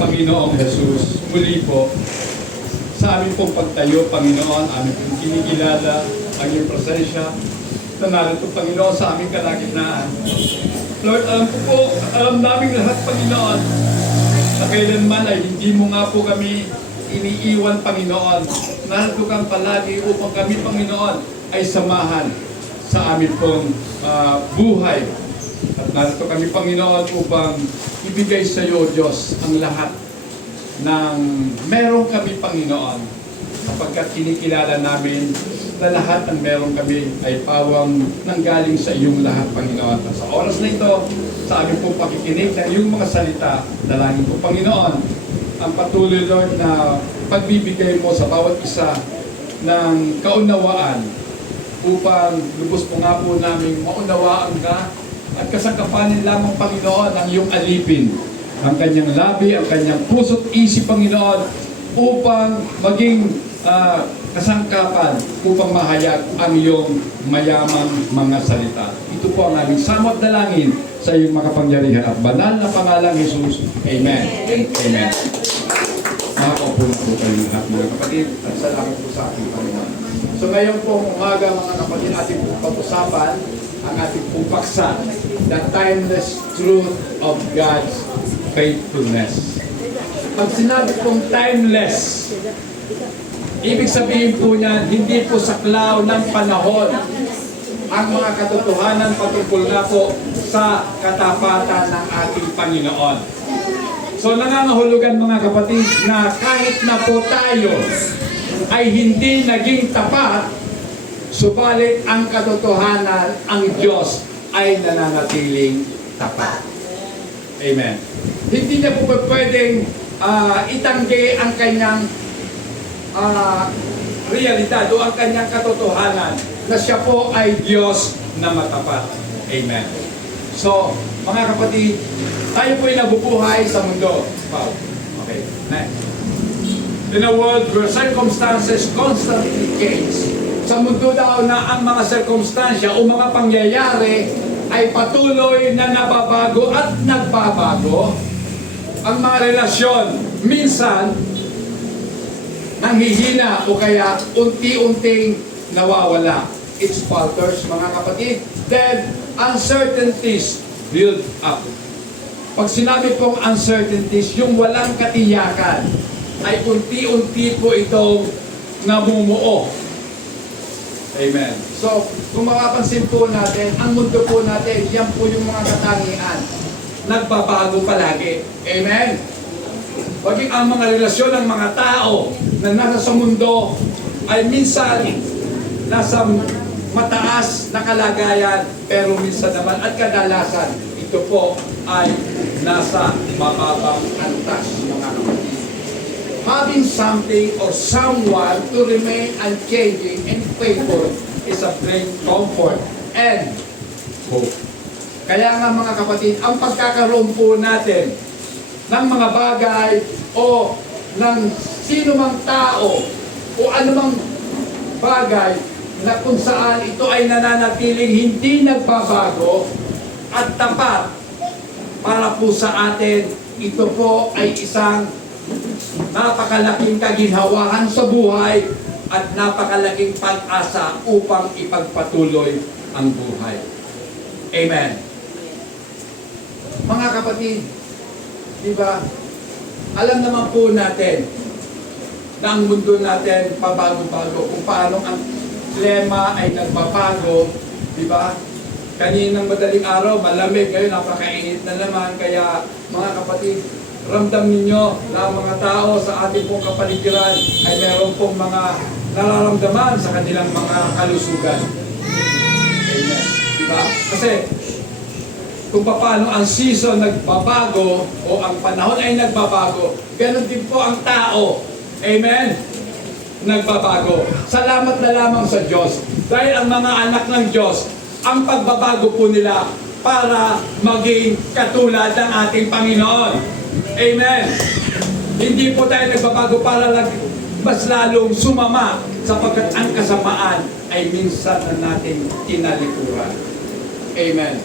Panginoong Jesus, muli po, sa aming pong pagtayo, Panginoon, aming pong kinikilala ang iyong presensya na narito, Panginoon, sa aming kalagitnaan. Lord, alam namin lahat, Panginoon, na kailanman ay hindi mo nga po kami iniiwan, Panginoon. Narito kang palagi upang kami, Panginoon, ay samahan sa amin pong buhay. At narito kami, Panginoon, upang ibigay sa iyo, Diyos, ang lahat ng meron kami, Panginoon, sapagkat kinikilala namin na lahat ng meron kami ay pawang nanggaling sa iyong lahat, Panginoon. At sa oras na ito, sa aming pong pakikinig ng iyong mga salita, dalangin ko, Panginoon, ang patuloy, Lord, na pagbibigay mo sa bawat isa ng kaunawaan upang lubos po nga po namin maunawaan ka at kasangkapanin lamang, Panginoon, ang iyong alipin, ang kanyang labi, ang kanyang puso't isip, Panginoon, upang maging kasangkapan, upang mahayag ang iyong mayamang mga salita. Ito po ang aming samot dalangin sa iyong makapangyarihan at banal na pangalang Jesus. Amen. Amen. Makakaupo na po kayo lahat, mga kapatid, at salamat po sa ating Panginoon. So ngayon pong umaga, mga kapatid, ating pong pag-usapan ang ating pong paksa, the timeless truth of God's faithfulness. Pag sinabi pong timeless, ibig sabihin po niyan, hindi po saklaw ng panahon ang mga katotohanan patungkol nga po sa katapatan ng ating Panginoon. So nangangahulugan, mga kapatid, na kahit na po tayo ay hindi naging tapat, subalit ang katotohanan, ang Diyos ay nananatiling tapat. Amen. Hindi niya po pwedeng itanggi ang kanyang realidad o ang kanyang katotohanan na siya po ay Diyos na matapat. Amen. So, mga kapatid, tayo po ay nabubuhay sa mundo. Wow. Okay. Next. In a world where circumstances constantly change, sa mundo daw na ang mga sirkumstansya o mga pangyayari ay patuloy na nababago at nagbabago, ang mga relasyon minsan nanghihina o kaya unti-unting nawawala. It falters, mga kapatid. Then, uncertainties build up. Pag sinabi pong uncertainties, yung walang katiyakan, ay unti-unti po itong namumuo. Amen. So, kung makapansin po natin, ang mundo po natin, yan po yung mga katangian. Nagbabago palagi. Amen. Maging ang mga relasyon ng mga tao na nasa sa mundo ay minsan nasa mataas na kalagayan, pero minsan naman at kadalasan, ito po ay nasa mababang antas, mga kapatid. Having something or someone to remain unchanging and faithful is a great comfort and hope. Kaya nga, mga kapatid, ang pagkakaroon po natin ng mga bagay o ng sino mang tao o anumang bagay na kung saan ito ay nananatiling hindi nagbabago at tapat para po sa atin, ito po ay isang napakalaking kaginhawahan sa buhay at napakalaking pag-asa upang ipagpatuloy ang buhay. Amen. Mga kapatid, di ba, alam naman po natin na ang mundo natin pabago-bago, kung paano ang klima ay nagbabago, di ba? Kaninang madaling araw, malamig, ngayon napakainit na naman, kaya mga kapatid, ramdam ninyo na mga tao sa ating pong kapaligiran ay meron pong mga nararamdaman sa kanilang mga kalusugan. Amen. Diba? Kasi kung paano ang season nagbabago o ang panahon ay nagbabago, ganun din po ang tao. Amen? Nagbabago. Salamat na lamang sa Diyos. Dahil ang mga anak ng Diyos, ang pagbabago po nila para maging katulad ng ating Panginoon. Amen. Hindi po tayo nagbabago para mas lalong sumama sapagkat ang kasamaan ay minsan na natin tinalikuran. Amen.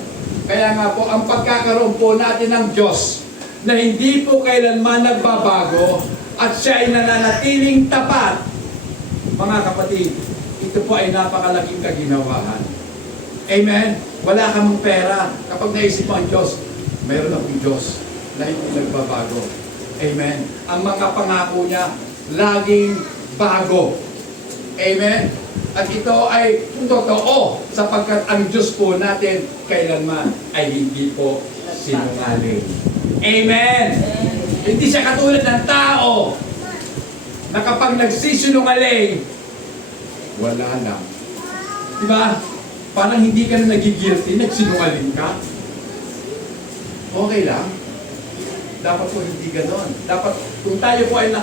Kaya nga po, ang pagkakaroon po natin ng Diyos na hindi po kailanman nagbabago at siya ay nananatiling tapat. Mga kapatid, ito po ay napakalaking kaginawahan. Amen? Wala kang pera. Kapag naisip mo ang Diyos, mayroon akong Diyos na hindi nagbabago. Amen? Ang mga pangako niya, laging bago. Amen? At ito ay totoo sapagkat ang Diyos po natin kailanman ay hindi po sinungaling. Amen! Hindi siya katulad ng tao na kapag nagsisinungaling, wala lang. Diba? Parang hindi ka na nagigilty, nagsinungaling ka. Okay lang. Dapat po hindi ganon. Dapat, kung tayo po ay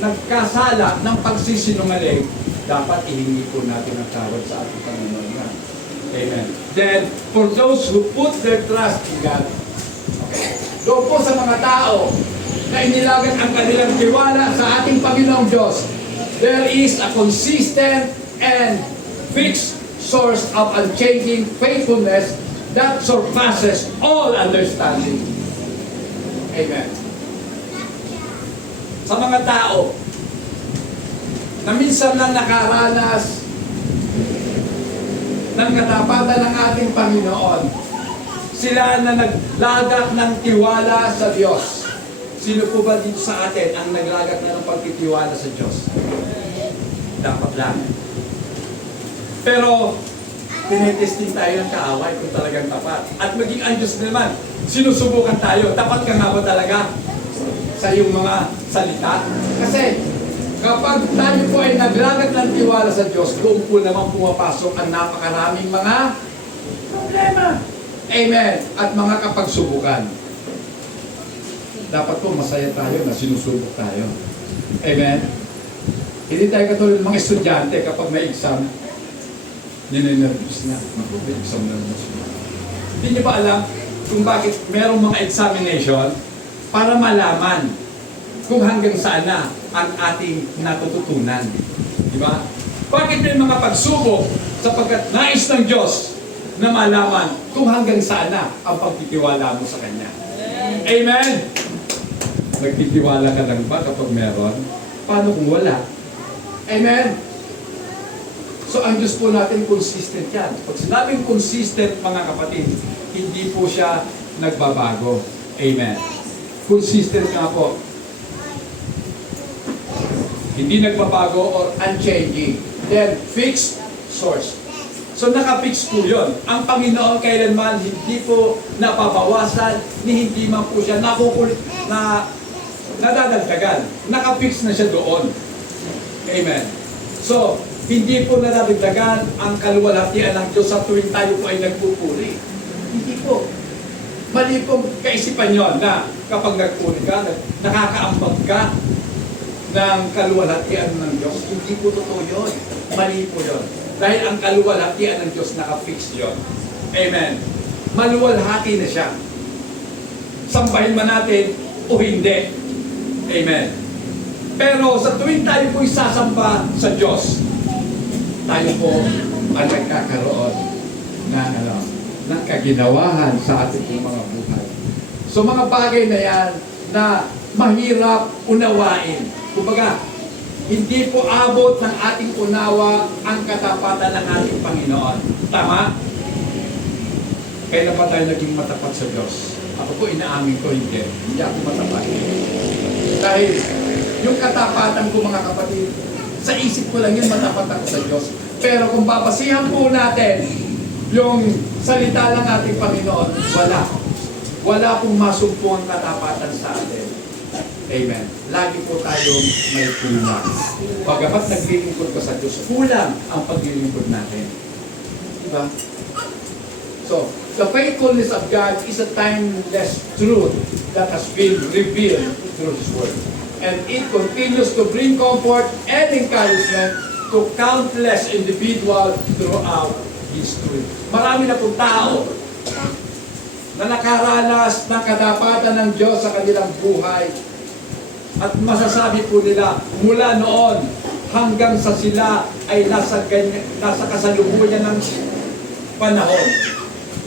nagkasala ng pagsisinungaling, dapat ihingi po natin ang tawad sa ating Panginoon. Amen. Then, for those who put their trust in God, okay, doon po sa mga tao na inilagan ang kanilang tiwala sa ating Panginoong Diyos, there is a consistent and fixed source of unchanging faithfulness that surpasses all understanding. Amen. Sa mga tao na minsan lang nakaranas ng katapatan ng ating Panginoon, sila na naglagak ng tiwala sa Diyos. Sino po ba dito sa atin ang naglagak na ng pagtitiwala sa Diyos? Dapat lang. Pero, tinitesting tayo ng kaaway kung talagang tapat. At maging ang Diyos naman, sinusubukan tayo. Tapat ka nga ba talaga sa iyong mga salita? Kasi, kapag tayo po ay naglagak ng tiwala sa Diyos, doon po naman pumapasok ang napakaraming mga problema. Amen. At mga kapagsubukan. Dapat po masaya tayo na sinusubok tayo. Amen. Hindi tayo katulad ng mga estudyante kapag may exam, ninenervous na. May exam na naman sila. Hindi niyo ba alam kung bakit merong mga examination para malaman kung hanggang saan na ang ating natututunan. Di ba? Bakit may mga pagsubok sapagkat nais ng Diyos na malaman kung hanggang saan na ang pagtitiwala mo sa Kanya. Amen? Nagtitiwala ka lang ba kapag meron? Paano kung wala? Amen? So ang Diyos po natin consistent yan. Pag sinabing consistent mga kapatid, hindi po siya nagbabago. Amen? Consistent nga po. Hindi nagbabago or unchanging. Then, fixed source. So, naka-fix po yun. Ang Panginoon kailanman hindi po napabawasan, ni hindi man po siya nadadagdagan. Naka-fix na siya doon. Amen. So, hindi po nadadagdagan ang kaluwalhatian ng Diyos sa tuwing tayo po ay nagpupuri. Hindi po. Mali pong kaisipan yun na kapag nagpuri ka, nakakaambag ka ng kaluwalhatian ng Diyos. Hindi po totoo yun. Mali po yun. Dahil ang kaluwalhatian ng Diyos naka-fix yun. Amen. Maluwalhati na siya. Sambahin man natin o hindi. Amen. Pero sa tuwing tayo po isasamba sa Diyos, tayo po ang nagkakaroon ng kaginawahan sa ating mga buhay. So mga bagay na yan na mahirap unawain. Kumbaga, hindi po abot ng ating unawa ang katapatan ng ating Panginoon. Tama? Kailan pa tayo naging matapat sa Diyos? Ako po inaamin ko, hindi. Hindi ako matapat. Dahil yung katapatan ko mga kapatid, sa isip ko lang yun, matapat ako sa Diyos. Pero kung babasihan po natin yung salita ng ating Panginoon, wala. Wala pong masumpo ang katapatan sa atin. Amen. Lagi po tayong may kulang. Pagapat naglilingkod ka sa Diyos, kulang ang paglilingkod natin. Diba? So, the faithfulness of God is a timeless truth that has been revealed through His Word. And it continues to bring comfort and encouragement to countless individuals throughout history. Marami na pong tao na nakaranas ng katapatan ng Diyos sa kanilang buhay. At masasabi po nila, mula noon hanggang sa sila ay nasa kasalukuyan ng panahon,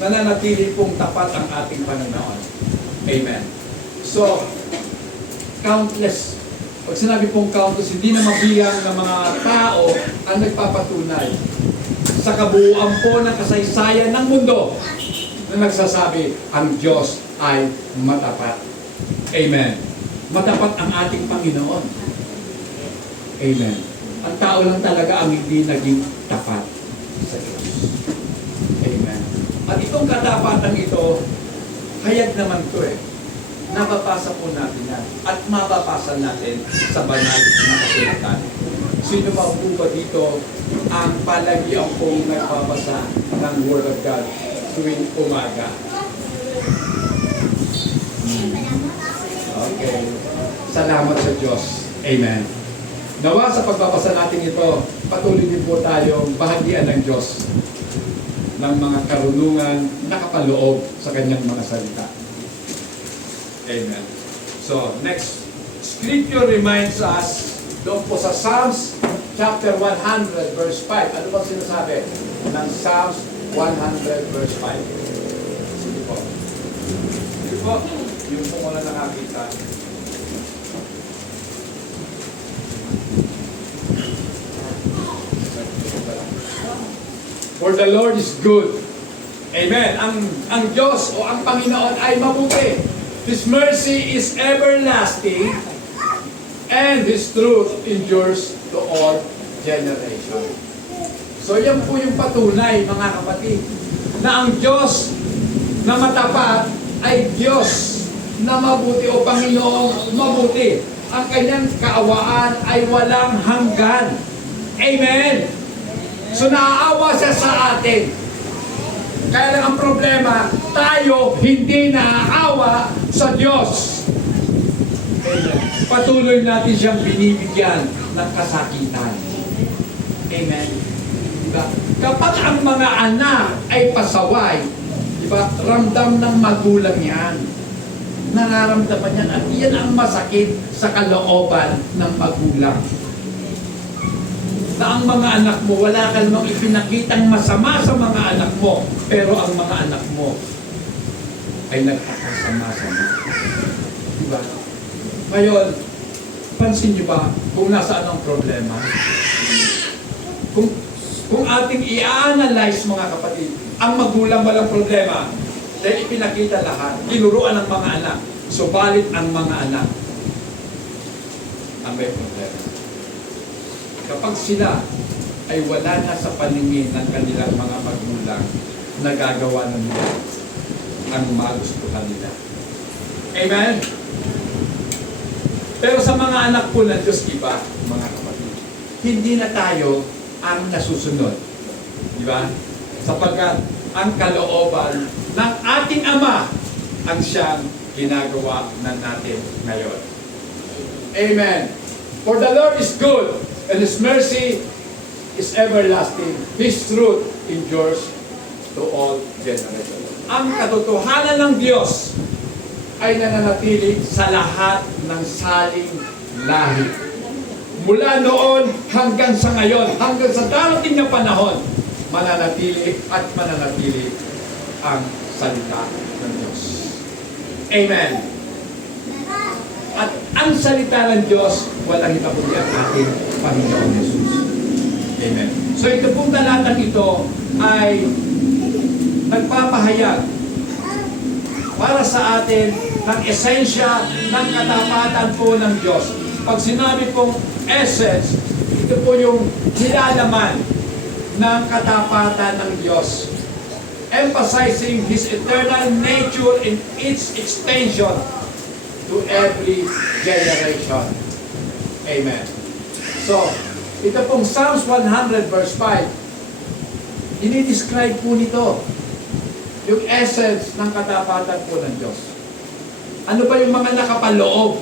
nananatili pong tapat ang ating Panginoon. Amen. So, countless. Pag sinabi pong countless, hindi na mabilang ng mga tao ang nagpapatunay sa kabuuan po ng kasaysayan ng mundo na nagsasabi, ang Diyos ay matapat. Amen. Matapat ang ating Panginoon. Amen. Ang tao lang talaga ang hindi naging tapat sa Diyos. Amen. At itong katapatan ito, hayag naman ito eh. Nababasa po natin yan. At mababasa natin sa banal na kasulatan. Sino ba po ba dito ang palagian pong nagbabasa ng Word of God tuwing umaga? Okay. Salamat sa Diyos. Amen. Nawa sa pagbabasa natin ito, patuloy din po tayong bahagian ng Diyos ng mga karunungan nakapaloob sa kanyang mga salita. Amen. So, next scripture reminds us doon po sa Psalms chapter 100 verse 5. Ano bang sinasabi ng Psalms 100 verse 5? Sige po. Sige po. Yung po muna nakakita. For the Lord is good. Amen. Ang Diyos o ang Panginoon ay mabuti. His mercy is everlasting and His truth endures to all generations. So yan po yung patunay, mga kapatid, na ang Diyos na matapat ay Diyos na mabuti o Panginoong mabuti. Ang kanyang kaawaan ay walang hanggan. Amen. So naaawa siya sa atin. Kaya lang ang problema, tayo hindi naaawa sa Diyos. Amen. Patuloy natin siyang binibigyan ng kasakitan. Amen. Diba? Kapag ang mga anak ay pasaway, diba, ramdam ng magulang yan. Nararamdaman yan at iyan ang masakit sa kalooban ng magulang. Na ang mga anak mo, wala ka namang ipinakitang masama sa mga anak mo, pero ang mga anak mo ay nagpapasama-sama. Diba? Ngayon, pansin niyo ba kung nasaan ang problema? Kung ating i-analyze, mga kapatid, ang magulang walang problema, dahil ipinakita lahat, tinuruan ng mga anak, subalit ang mga anak ang may problema. Kapag sila ay wala na sa paningin ng kanilang mga magulang, nagagawa na nila ang magustuhan nila. Amen? Pero sa mga anak po ng Diyos, iba, mga kapatid, hindi na tayo ang nasusunod. Di ba? Sapagkat ang kalooban ng ating Ama ang siyang ginagawa na natin ngayon. Amen. For the Lord is good, and His mercy is everlasting. His truth endures to all generations. Ang katotohanan ng Diyos ay nananatili sa lahat ng saling lahi. Mula noon hanggang sa ngayon, hanggang sa darating na panahon, mananatili at mananatili ang salita ng Diyos. Amen. At ang salita ng Diyos, walang iba kundi ang ating Panginoon Jesus. Amen. So ito pong talatang ito ay nagpapahayag para sa atin ng esensya ng katapatan po ng Diyos. Pag sinabi pong essence, ito po yung nilalaman ng katapatan ng Diyos. Emphasizing His eternal nature in its extension to every generation. Amen. So, ito pong Psalms 100 verse 5, dinidescribe po nito yung essence ng katapatan po ng Diyos. Ano ba yung mga nakapaloob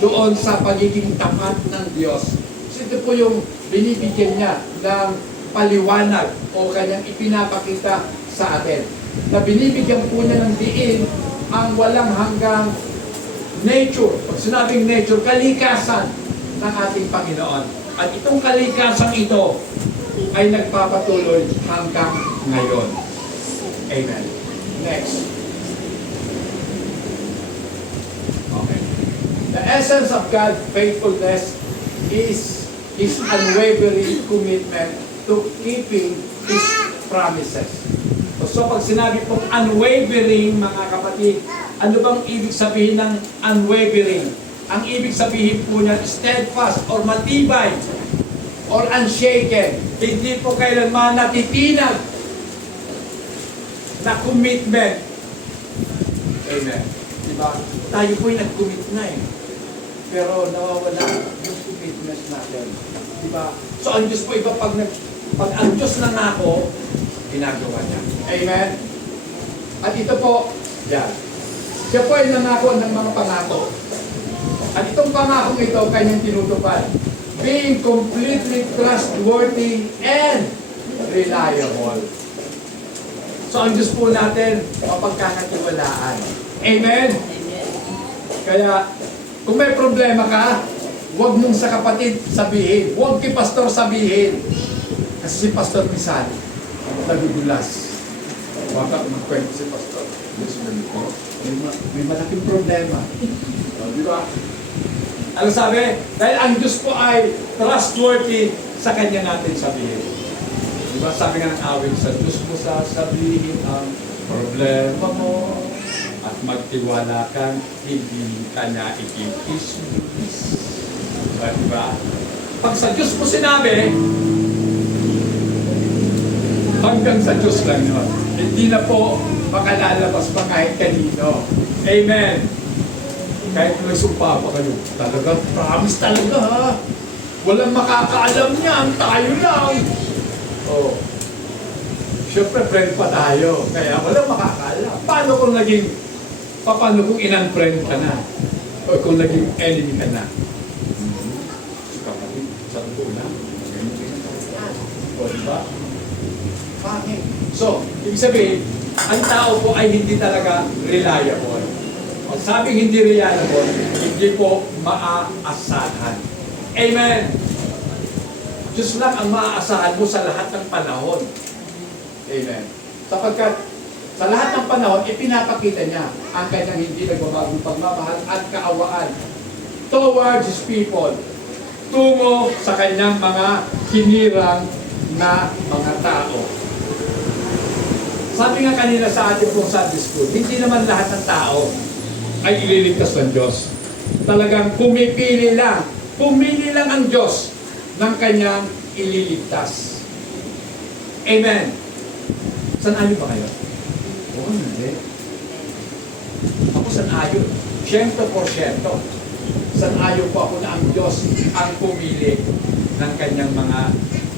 doon sa pagiging tapat ng Diyos? So, ito po yung binibigyan niya ng paliwanag o kanyang ipinapakita sa atin. Na binibigyan po niya ng diin ang walang hanggang nature. Pag sinabing nature, kalikasan ng ating Panginoon. At itong kalikasan ito ay nagpapatuloy hanggang ngayon. Amen. Next. The essence of God's faithfulness is His unwavering commitment to keeping His promises. So pag sinabi pong unwavering, mga kapatid, ano bang ibig sabihin ng unwavering? Ang ibig sabihin po niya, steadfast or matibay or unshaken. Hindi po kailanman natitinag na commitment. Amen. Diba? Tayo po'y nag-commit na eh. Pero nawawala yung commitment natin. Diba? So ang Diyos po iba pag ang Diyos nangako, ginagawa niya. Amen? At ito po, yan. Siya po ay nangako ng mga pangako. At itong pangakong ito, kanyang tinutupad. Being completely trustworthy and reliable. So ang Diyos po natin, mapagkakatiwalaan. Amen? Kaya, kung may problema ka, huwag mong sa kapatid sabihin. Huwag kay pastor sabihin. Kasi si Pastor Misan, nagugulas. Baka magkwento si pastor. May malaking problema. Di ba? Ano sabi? Dahil ang Diyos po ay trustworthy sa Kanya natin sabihin. Di ba? Sabi nga ng awit, sa Diyos mo sasabihin ang problema mo at magtiwala kang hindi ka niya ikikismis. Di ba? Pag sa Diyos mo sinabi, hanggang sa Diyos lang yun. Hindi na po makalalabas pa kahit kanino. Amen. Kahit may sumpa pa kayo. Talaga, promise talaga ha. Walang makakaalam niyan, tayo lang. Oh. Siyempre, friend pa tayo. Kaya walang makakaalam. Paano kung in-unfriend ka na? O kung naging enemy ka na? Kapatid, sa totoo na. O, diba? Bakit? So, ibig sabihin, ang tao po ay hindi talaga reliable. Pag sabing hindi reliable, hindi po maaasahan. Amen! Diyos lang ang maaasahan mo sa lahat ng panahon. Amen. Sapagkat sa lahat ng panahon, ipinapakita niya ang kanyang hindi nagbabagong pagmamahal at kaawaan towards His people tungo sa kanyang mga hinirang na mga tao. Sabi nga kanina sa ating pong Sunday School, hindi naman lahat ng tao ay ililigtas ng Diyos. Talagang pumipili lang ang Diyos ng kanyang ililigtas. Amen. Saan-ayon ba kayo? Oo, hindi. Ako saan-ayon. 100%. Saan-ayon po ako na ang Diyos ang pumili ng kanyang mga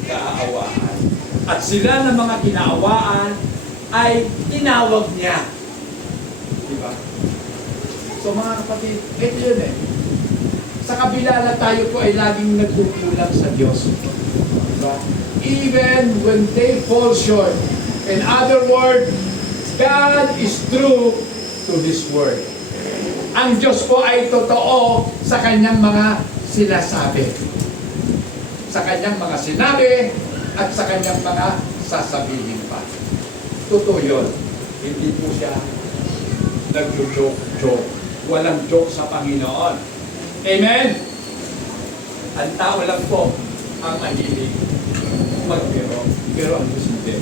kaawaan. At sila ng mga kinaawaan ay tinawag niya. Diba? So mga kapatid, ito yun eh. Sa kabila na tayo po ay laging nagkukulang sa Diyos. Diba? Even when they fall short. In other words, God is true to His word. Ang Diyos po ay totoo sa kanyang mga sinasabi. Sa kanyang mga sinabi at sa kanyang mga sasabihin pa. Totoo yun. Hindi po siya nag-joke. Walang joke sa Panginoon. Amen? Ang tao lang po ang mahilig magbiro. Pero ang Diyos hindi.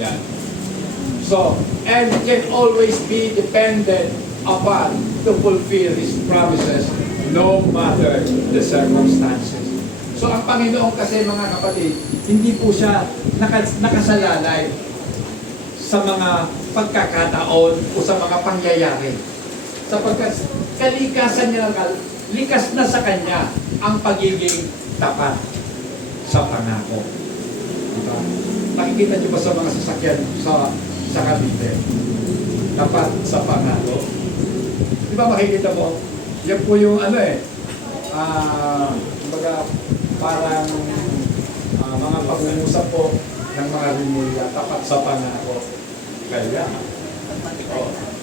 Yan. So, and can always be dependent upon to fulfill His promises no matter the circumstances. So, ang Panginoon kasi mga kapatid, hindi po siya nakasalalay sa mga pagkakataon o sa mga pangyayari. Sapagkat kalikasan niya, likas na sa Kanya ang pagiging tapat sa pangako. Diba? Nakikita niyo ba sa mga sasakyan sa Cavite? Tapat sa pangako. Di ba makikita mo? Yan po yung kumbaga parang mga pag-uusap po ng mga rimulya, tapat sa pangako. Kaya,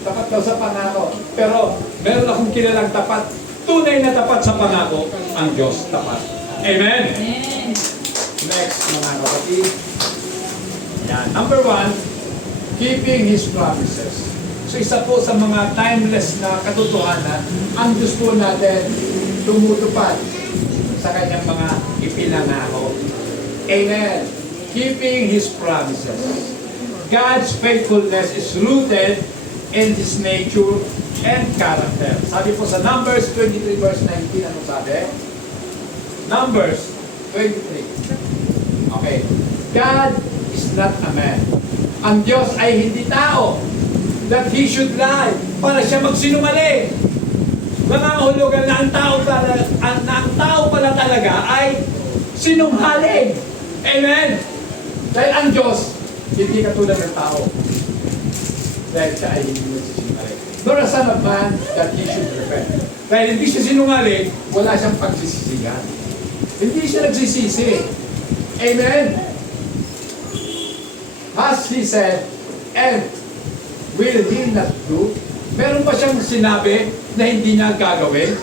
tapat daw sa pangako. Pero meron akong kilalang tapat, tunay na tapat sa pangako, ang Diyos tapat. Amen? Amen. Next, mga kapatid. Yan. Number 1, keeping His promises. So isa po sa mga timeless na katotohanan, ang Diyos po natin tumutupad sa kanyang mga ipinangako. Amen. Keeping His promises. God's faithfulness is rooted in His nature and character. Sabi po sa Numbers 23 verse 19, ano sabi? Numbers 23. Okay. God is not a man. Ang Diyos ay hindi tao that He should lie para siya magsinungaling. Nangangahulugan na ang tao pala talaga ay sinungaling. Amen? Dahil ang Diyos, hindi katulad ng tao. Dahil siya ay hindi magsisinungaling. Nor a son of man that He should repent. Dahil hindi siya sinungaling, wala siyang pagsisisigan. Hindi siya nagsisisi. Amen? Has He said, and will He not do? Meron ba siyang sinabi na hindi niya gagawin?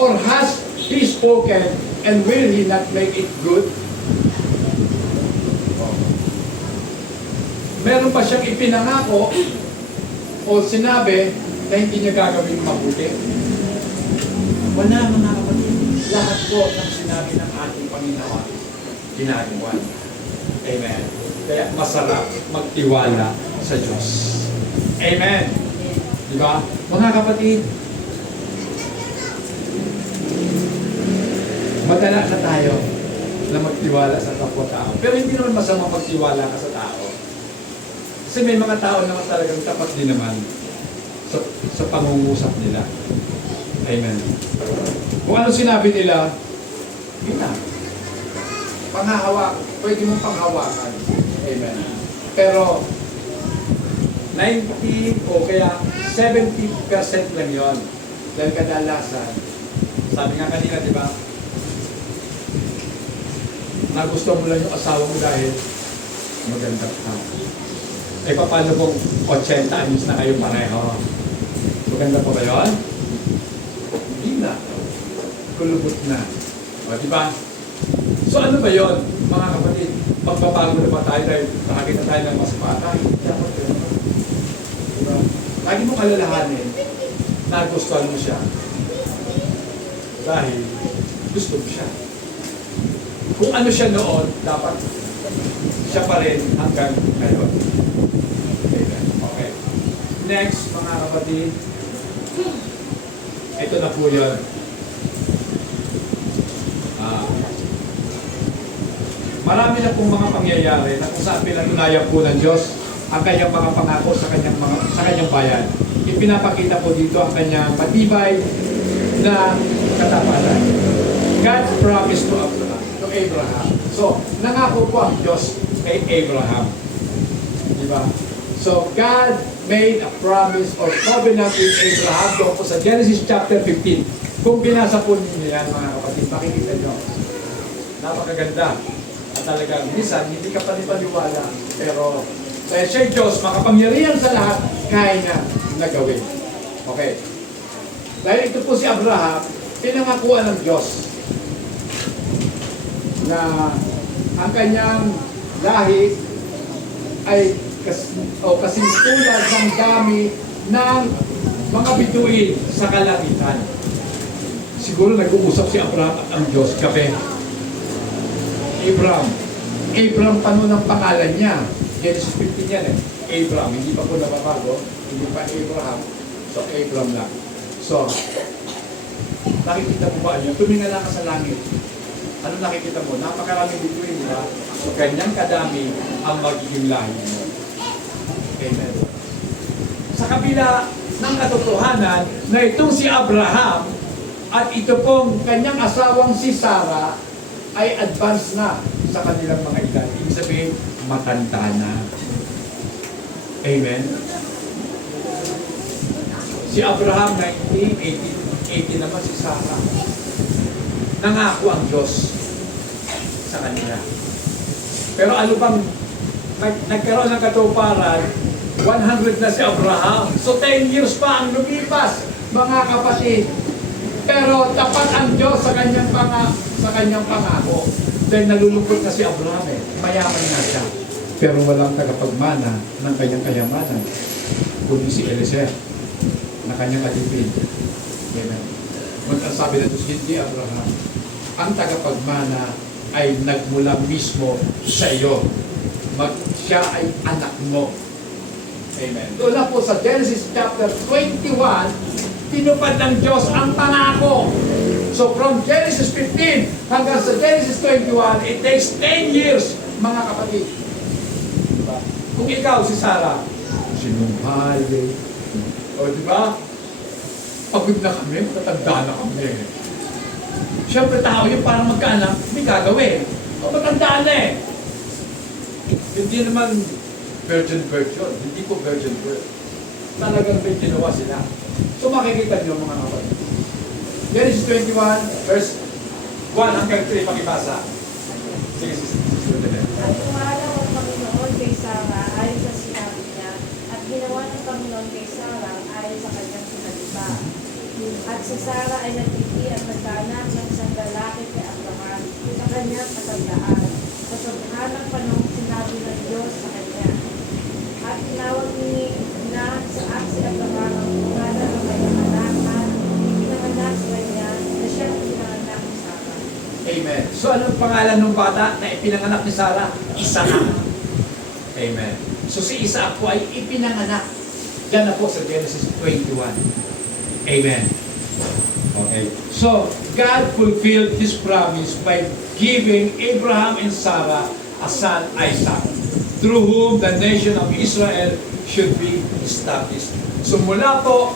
Or has He spoken and will He not make it good? Meron ba siyang ipinangako o sinabi na hindi niya gagawin mabuti? Wala, mga kapatid. Lahat po ng sinabi ng ating Panginoon, ginagawa. Amen. Kaya masarap magtiwala sa Diyos. Amen. Diba? Mga kapatid, madala na tayo na magtiwala sa kapwa-tao. Pero hindi naman masama magtiwala ka sa tao. Kasi may mga tao naman talagang tapat din naman sa pangungusap nila. Amen. Kung ano sinabi nila, yun na. Panghahawak, pwede mong panghawakan. Amen. Pero 90 o kaya 70% lang yon. Dahil kadalasan, sabi nga kanina, di ba? Nagustuhan mo lang yung asawa mo dahil maganda ka. Eh, paano kung 80 anyos na kayo pareho? Maganda pa ba yun? Hindi na. Kulubot na. O, di ba? So, ano ba yun, mga kapatid? Magbabago na ba tayo dahil nakakita tayo ng mas bata? Dapat yun. Diba? Lagi mo kalalahanin na gustuhan mo siya dahil gusto mo siya. Kung ano siya noon, dapat siya pa rin hanggang ngayon. Okay. Next, mga kapatid, ito na po yun. Marami na pong mga pangyayari na kung saan pinatunayan po ng Diyos ang kanyang mga pangako sa kanyang bayan. Ipinapakita po dito ang kanyang matibay na katapatan. God's promise to Abraham. So, nangako po ang Diyos kay Abraham. Diba? So, God made a promise or covenant with Abraham doon po sa Genesis chapter 15. Kung binasa po ninyo yan, mga kapatid, makikita nyo. Napakaganda. At talagang minsan, hindi ka panipaniwala. Pero, dahil siya Diyos, makapangyarihan sa lahat, kaya niya nagawin. Okay. Dahil ito po si Abraham, pinangakuan ng Diyos na ang kanyang lahi ay kasing tulad ng dami ng mga bituin sa kalangitan. Siguro nag-uusap si Abraham at ang Diyos gabi. Abram pa noon ang pangalan niya. Genesis 15 yan eh. Abram, hindi pa po nababago. Hindi pa Abraham. So, Abram lang. So, nakikita mo ba yun? Tumingala ka sa langit. Ano nakikita mo? Napakaraming bituin, di ba? So, ganyan kadami ang magiging lahi mo. Amen. Sa kabila ng katotohanan na itong si Abraham at ito pong kanyang asawang si Sarah ay advanced na sa kanilang mga edad. Ibig sabihin, matanda na. Amen. Si Abraham 90, 80 naman si Sarah. Nangako ang Diyos sa kanila. Pero ano bang nagkaroon ng katuparan, 100 na si Abraham. So 10 years pa ang lumipas, mga kapatid. Pero tapat ang Diyos sa kanyang pangako. Dahil nalulungkot na si Abraham eh. Mayaman na siya. Pero walang tagapagmana ng kanyang kayamanan. kundi si Eliezer na kanyang katipid. Amen. Ngunit ang sabi na ito, hindi Abraham, ang tagapagmana ay nagmula mismo sa iyo. Siya ay anak mo. Amen. Doon na po sa Genesis chapter 21, tinupad ng Diyos ang pangako. So from Genesis 15 hanggang sa Genesis 21, it takes 10 years, mga kapatid. Diba? Kung ikaw, si Sarah, sinungaling. O, di ba? Pagod na kami, matatanda na kami. Siyempre, tao yung parang magkaanak, may gagawin. O, matanda na eh. Hindi naman virgin birth yun. Hindi po virgin birth. Talagang may ginawa sila. So, makikita nyo mga kapatid. Genesis 21, verse 1 hanggang 3, pakibasa. Sige, sister. At umalaw ang Panginoon kay Sarah ayon sa sinabi niya, at ginawa ng Panginoon kay Sarah ayon sa kanyang sinaliba. At si Sarah ay nagtiti at nagkaanak ng isang lalaki kay Abraham sa kanyang katandaan. Sa sobrang panahon sinabi ng Diyos sa kanya. At tinawag ni na sa si Abraham ang pangalan ng kanyang anak at ipinanganak sa kanya na siya ang pinanganak ni Sarah. Amen. So, anong pangalan ng bata na ipinanganak ni Sarah? Isaac. Amen. So, si Isaac po ay ipinanganak. Yan na po sa Genesis 21. Amen. Okay. So, God fulfilled His promise by giving Abraham and Sarah a son, Isaac, through whom the nation of Israel should be established. So, mula po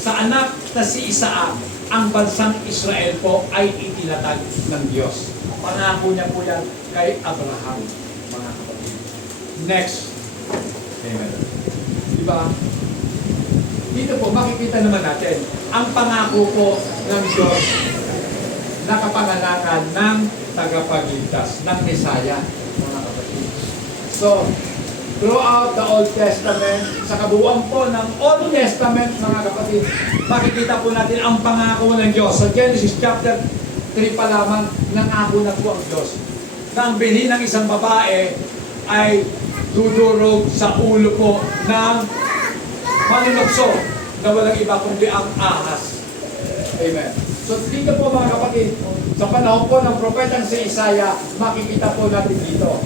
sa anak na si Isaac, ang bansang Israel po ay itinatag ng Diyos. Pangako niya po yan kay Abraham, mga kapatid. Next. Amen. Diba? Dito po, makikita naman natin ang pangako po ng Diyos na kapanganakan ng tagapagligtas, ng Mesaya, mga kapatid. So, throughout the Old Testament, sa kabuuan po ng Old Testament, mga kapatid, makikita po natin ang pangako ng Diyos. Sa Genesis chapter 3 pa lamang, nangako na po ang Diyos na ang bilhin ng isang babae ay dudurog sa ulo po ng manunokso na walang iba kundi ang ahas. Amen. So dito po mga kapatid, sa panahon po ng propetang si Isaiah, makikita po natin dito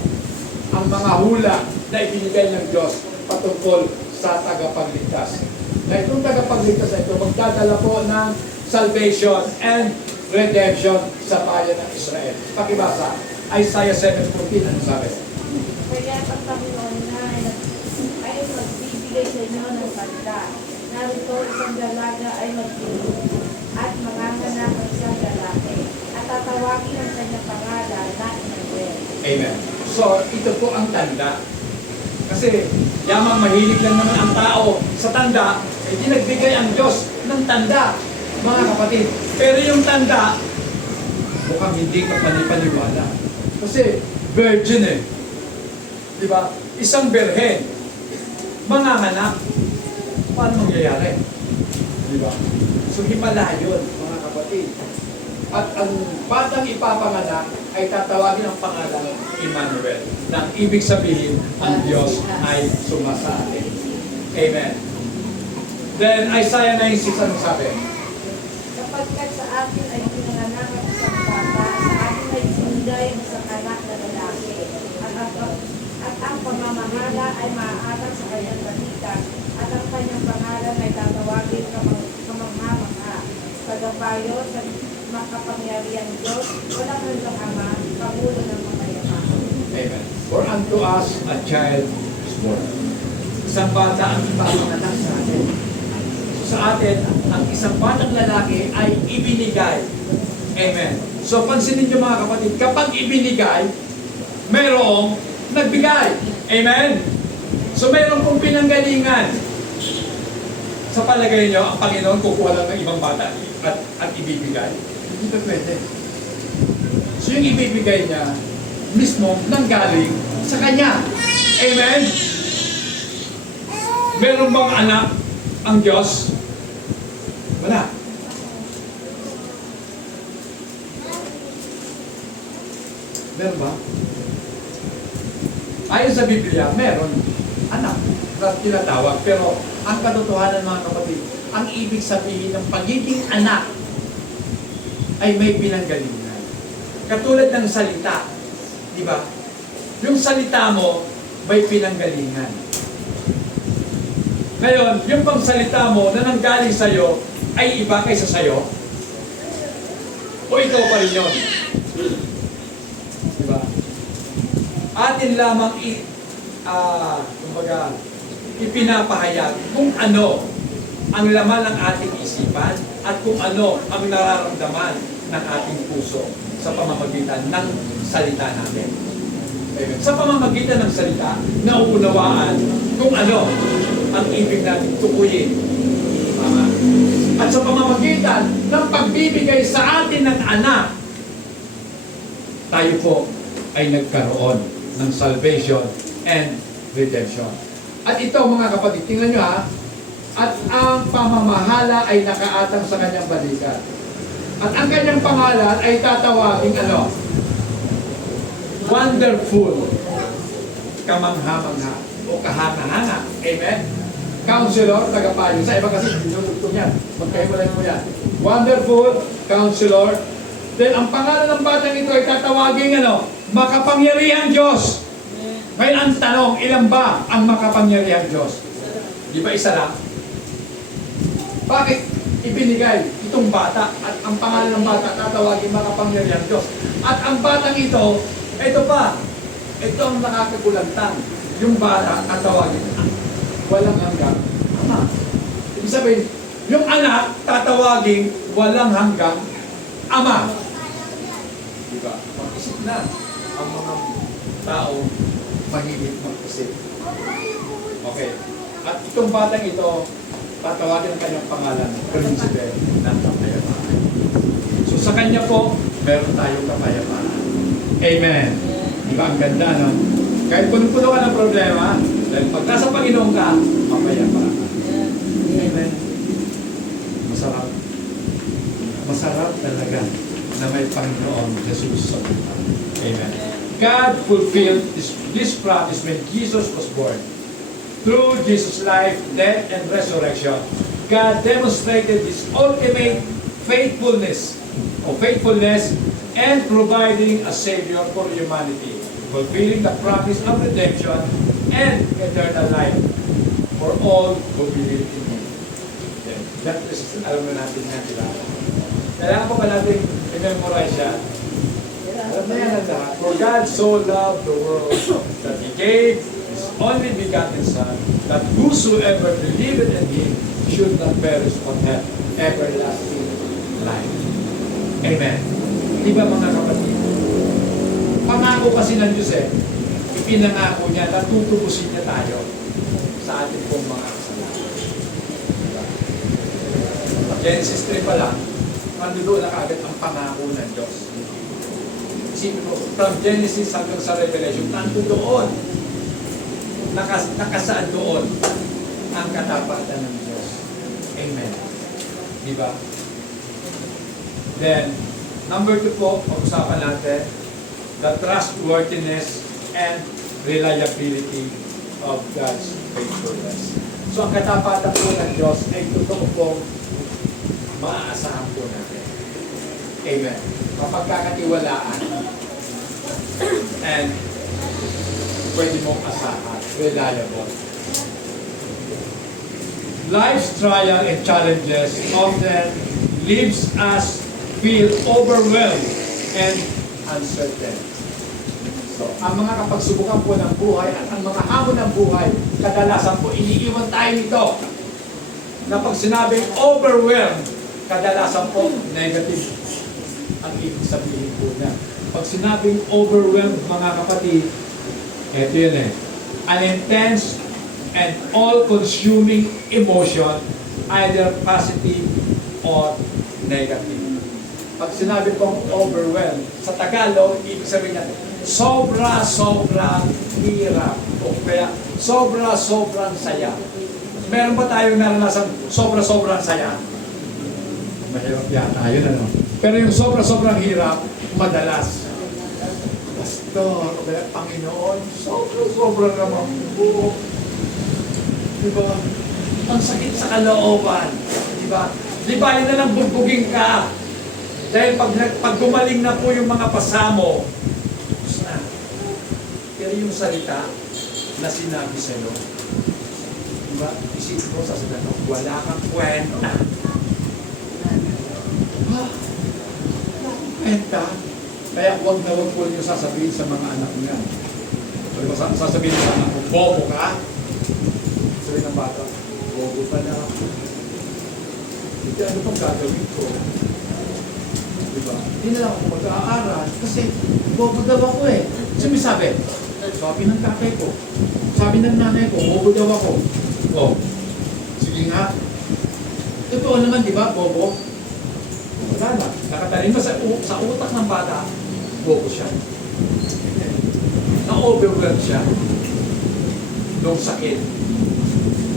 ang mga hula na ibinigay ng Diyos patungkol sa tagapagligtas. Na itong tagapagligtas na ito, magdadala po ng salvation and redemption sa bayan ng Israel. Pakibasa, Isaiah 7:14, ano sabi? Kaya ang Panginoon na ay magbibigay sa inyo ng tanda. Narito isang dalaga ay magbibigay at manganganak ang isang lalaki at tatawagin ang kanyang pangalan na Emmanuel. Amen. So, ito po ang tanda. Kasi, yamang mahilig lang naman ang tao sa tanda, eh di nagbigay ang Diyos ng tanda, mga kapatid. Pero yung tanda, mukhang hindi ka panipaniwala. Kasi, virgin eh. Diba? Isang berhen, manganganak, paano mangyayari? Diba? So, himala yun, mga kapatid. At ang batang ipapanganak ay tatawagin ang pangalan Emmanuel. Na ibig sabihin, ang Diyos ay sumasaalin. Amen. Then, Isaiah 9:6, ano sabi? Kapagkat sa akin ay pinanganak ang isang bata, sa akin ay sinigay ang isang anak na lalaki. At ang pamamahala ay maaaral sa kanyang balikat, at ang kanyang pangalan ay tatawagin kamangha-mangha. Tagapayo sa makapangyarihan Diyos, walang hanggang Ama, Pangulo ng mga yaman. Amen. For unto us a child is born. Isang bata ang ipapanganak sa atin. So sa atin, ang isang batang lalaki ay ibinigay. Amen. So pansinin niyo mga kapatid, kapag ibinigay, mayroong nagbigay. Amen. So mayroong pong pinanggalingan. Sa palagay niyo, ang Panginoon kukuha lang ng ibang bata at ibibigay. Hindi pa pwede. So yung ibibigay niya, mismo nanggaling sa Kanya. Amen? Meron bang anak ang Diyos? Wala. Meron ba? Ayon sa Biblia, meron anak. na tinatawag. Pero ang katotohanan mga kapatid, ang ibig sabihin ng pagiging anak ay may pinanggalingan. Katulad ng salita, di ba? Yung salita mo, may pinanggalingan. Ngayon, yung bang salita mo na nanggaling sa'yo ay iba kaysa sa'yo? O ikaw pa rin yun? Diba? Atin lamang kumbaga, ipinapahayag kung ano ang laman ng ating isipan at kung ano ang nararamdaman ng ating puso sa pamamagitan ng salita natin. Amen. Sa pamamagitan ng salita, nauunawaan kung ano ang ibig natin tukuyin. Tama? At sa pamamagitan ng pagbibigay sa atin ng anak, tayo po ay nagkaroon ng salvation and redemption. At ito mga kapatid, tingnan nyo ha, at ang pamamahala ay nakaatang sa kanyang balikat. At ang kanyang pangalan ay tatawaging ano? Wonderful, kamangha-mangha, o kahanga-hanga. Amen? Counselor, tagapayo. Sa iba kasi, binulugtong yan. Magkahiwalay mo yan. Wonderful, Counselor. Then, ang pangalan ng batang ito ay tatawaging ano? Makapangyarihang Diyos. Ngayon ang tanong, ilan ba ang makapangyarihang Diyos? Di ba isa lang? Bakit ibinigay itong bata at ang pangalan ng bata tatawaging makapangyarihang Diyos? At ang batang ito pa, ito ang nakakagulantang. Yung bata tatawagin walang hanggang ama. Ibig sabihin, yung anak tatawagin walang hanggang ama. Diba? Mag-isip na ang mga tao mahilig mag-isip. Okay. At itong batang ito, tatawagin ang kanyang pangalan, Prinsipe ng Kapayapaan. So sa kanya po, meron tayong kapayapaan. Amen. Diba? Ang ganda, no? Kahit puno-puno ka ng problema, dahil pag nasa Panginoon ka, mapayapaan ka. Amen. Masarap. Masarap talaga na may Panginoon Jesus sa buhay. Amen. God fulfilled this promise when Jesus was born. Through Jesus' life, death, and resurrection, God demonstrated His ultimate faithfulness and providing a Savior for humanity, fulfilling the promise of redemption and eternal life for all who believe in Him. That is, alam na natin yan, diba? Kailangan pa ba natin i-memorize siya? Alam na yan lahat. For God so loved the world that He gave His only begotten Son, that whosoever believeth in Him should not perish but have everlasting life. Amen. Di ba mga kapatid? Pangako kasi ng Diyos ipinangako niya na tutubusin niya tayo sa ating pong mga kasalanan. Diba? Genesis 3 pa lang, nandoon na kaagad ang pangako ng Diyos. Isipin mo, from Genesis hanggang sa Revelation, nandoon, nakasaan doon ang katapatan ng Diyos. Amen. Diba? Then, number 2 po, pag-usapan natin, the trustworthiness and reliability of God's faithfulness. So, ang katapatan po ng Diyos ay totoo pong maaasahan po natin. Amen. Mapagkakatiwalaan and pwede mong asahan. Reliable. Life's trial and challenges often leaves us feel overwhelmed and uncertain. So, ang mga kapagsubukan po ng buhay at ang mga hamon ng buhay, kadalasan po iniiwan tayo nito. Na pag sinabing overwhelmed, kadalasan po negative ang ibig sabihin po niya. Pag sinabing overwhelmed, mga kapatid, eto yun an intense and all-consuming emotion, either positive or negative. Pag sinabi kong overwhelmed, sa Tagalog, ibig sabihin natin, sobra-sobrang hirap. O kaya, sobra-sobrang saya. Meron ba tayong naranasan sobra-sobrang saya? Mahirap yata, yun ano. Pero yung sobra-sobrang hirap, madalas. Pastor, o kaya Panginoon, sobra-sobrang naman po. Di ba? Ang sakit sa kalooban. Di ba? Di ba yun na lang bugbugin ka? Dahil pag gumaling na po yung mga pasamo, tapos na. Pero yung salita na sinabi sa'yo, di ba? Isipin mo sa salita, wala kang kwenta. Ha? Wala kang kwenta. Kaya huwag na huwag po niyo sasabihin sa mga anak niya. Sasabihin sa anak mo, bobo ka? Sabihin ng bata, bobo pa na ako. Hindi, ano pang gagawin ko? Diba? Hindi na lang ako mag-aaral kasi bobo daw ako eh. Sabi, sabi ng tatay ko, sabi ng nanay ko, bobo daw ako. Oh, sige nga. Totoo naman, di ba, bobo? Wala na. Nakatarin mo sa utak ng bata, bobo siya. Na-overwhelm siya nung sakit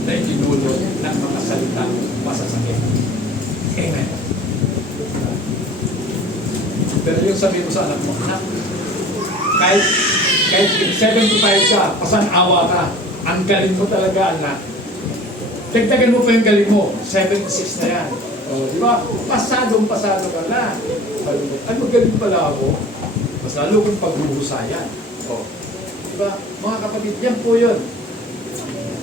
na itinulot ng mga salitang masasakit. Amen. Pero yung sabihin mo sa anak mo, anak, kahit 75 ka, pasan-awa ka, ang galing mo talaga, anak. Dagdagan mo pa yung galing mo, 76 na yan. O, di ba? Pasadong pasado ka na. Ay, magaling pala ako. Mas lalo kong paghuhusayan. O, di ba? Mga kapatid, yan po yun.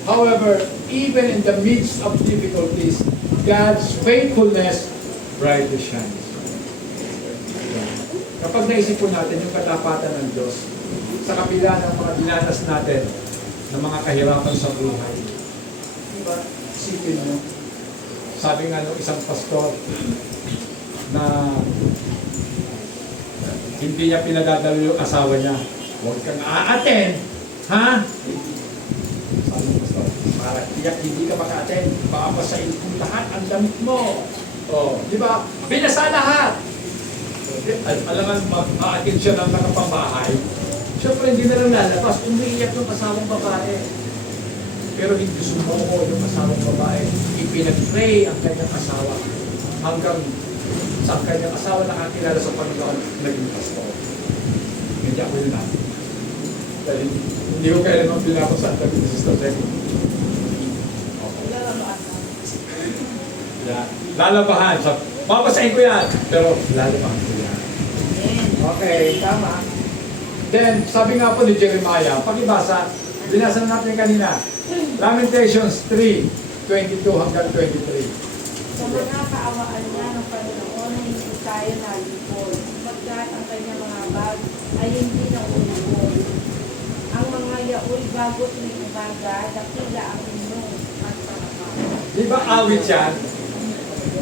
However, even in the midst of difficulties, God's faithfulness brightly shines. Kapag naisip po natin yung katapatan ng Diyos, sa kabila ng mga dinanas natin, ng mga kahirapan sa buhay, diba? Isipin mo, sabi nga ng isang pastor na hindi niya pinadadalo yung asawa niya, huwag kang a-attend, ha? Sabi ng pastor, para tiyak hindi ka maka-attend, baka pasain kong lahat ang damit mo. O, di ba? Binasa lahat. Alam mo, ma-attend siya ng nakapambahay. Siyempre, hindi na lang lalabas. Umiiyak yung kasawang babae. Pero hindi sumuko yung kasawang babae. Ipinag-pray ang kanyang asawa. Hanggang sa kanyang asawa nakakilala sa Panginoon, naging pastor. Hindi ako yun lang. Dahil hindi ko kailanman pinapasan kami ni Sister Jackie. Yeah. Lalabahan. So, papasahin ko yan. Pero lalabahan ko yan. Okay, tama. Then, sabi nga po ni Jeremiah, pakibasa, binasa natin kanina, Lamentations 3:22 hanggang 23. Sa mga kaawaan niya ng Panginoon, hindi tayo nalipol. Pagkat ang kanyang mga bag ay hindi naulipol. Ang mga yaoy bago tuwing umaga, dakila ang inyong magpapakaw. Di ba awit yan?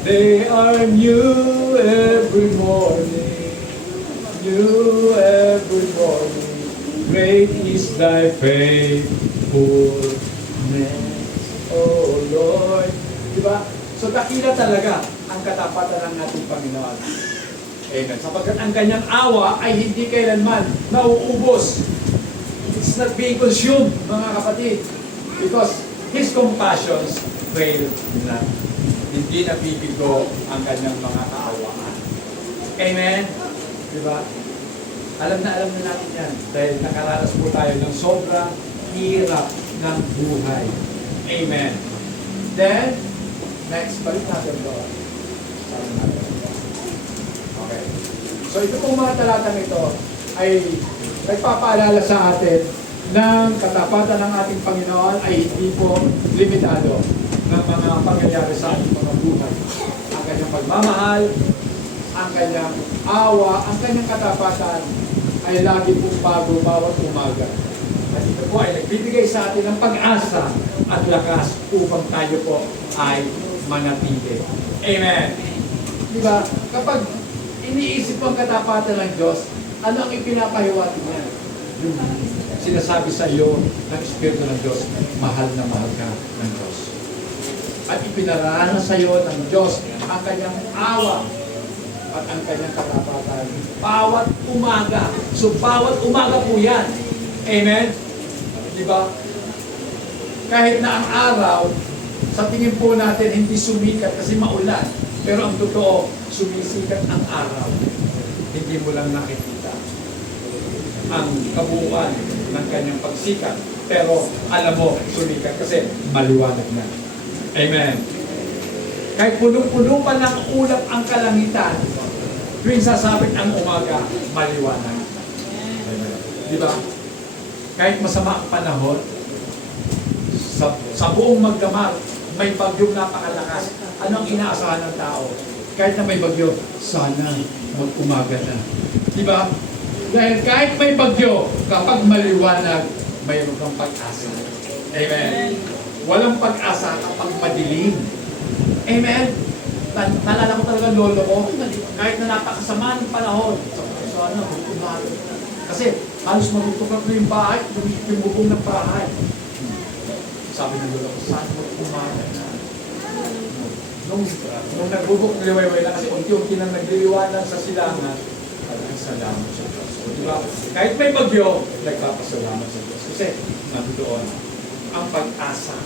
They are new every morning. New every morning. Great is thy faithfulness, oh Lord. Diba? So dakila talaga ang katapatan ng ating Panginoon. Amen. Sapagkat ang kanyang awa ay hindi kailanman nauubos. It's not being consumed, mga kapatid. Because His compassions fail not. Hindi nabibigo ang kanyang mga kaawaan. Amen? Diba? Alam na natin yan. Dahil nakaranas po tayo ng sobrang hirap ng buhay. Amen. Then, next, balik natin doon. Okay. So ito pong mga talatang ito ay nagpapaalala sa atin ng katapatan ng ating Panginoon ay hindi po limitado ng mga pangyayari sa ating mga buhay. Ang kanyang pagmamahal, ang kanyang awa, ang kanyang katapatan ay lagi pong bago bawat umaga. At ito po ay nagbibigay sa atin ng pag-asa at lakas upang tayo po ay manatili. Amen. Diba? Kapag iniisip mo ang katapatan ng Diyos, ano ang ipinapahiwatig niya? Yung sinasabi sa iyo ng Espiritu ng Diyos, mahal na mahal ka ng Diyos. At ipinaraanan sa iyo ng Diyos ang kanyang awa at ang kanyang katapatan. Bawat umaga. So, bawat umaga po yan. Amen? Diba? Kahit na ang araw, sa tingin po natin, hindi sumikat kasi maulan. Pero ang totoo, sumisikat ang araw. Hindi mo lang nakikita ang kabuuan ng kanyang pagsikat Pero alam mo, sumikat kasi maliwanag na. Amen. Kahit punong-puno pa ng ulap ang kalangitan, tuwing sasabit ang umaga, maliwanag. Amen. Di ba? Kahit masama ang panahon, sa buong magdamag, may bagyong napakalakas. Ano ang inaasahan ng tao? Kahit na may bagyo, sana mag-umaga na. Di ba? Dahil kahit may bagyo, kapag maliwanag, mayroon kang pag-asa. Amen. Walang pag-asa kapag madilim. Amen. Naalala ko talaga lolo ko, kahit na napakasama ng panahon, sana mag-umaga na. Kasi halos magutukan ko yung bahay, yung bubong ng bahay. Sabi ng lolo ko, sana mag-umaga na. Nung nagbubok, niliwayway na kasi unti-unti nang nagliliwanag sa silangan, ay salamat sa Diyos. So, diba? Kahit may bagyo, nagpapasalamat sa Diyos. Kasi nandoon ang pag-asa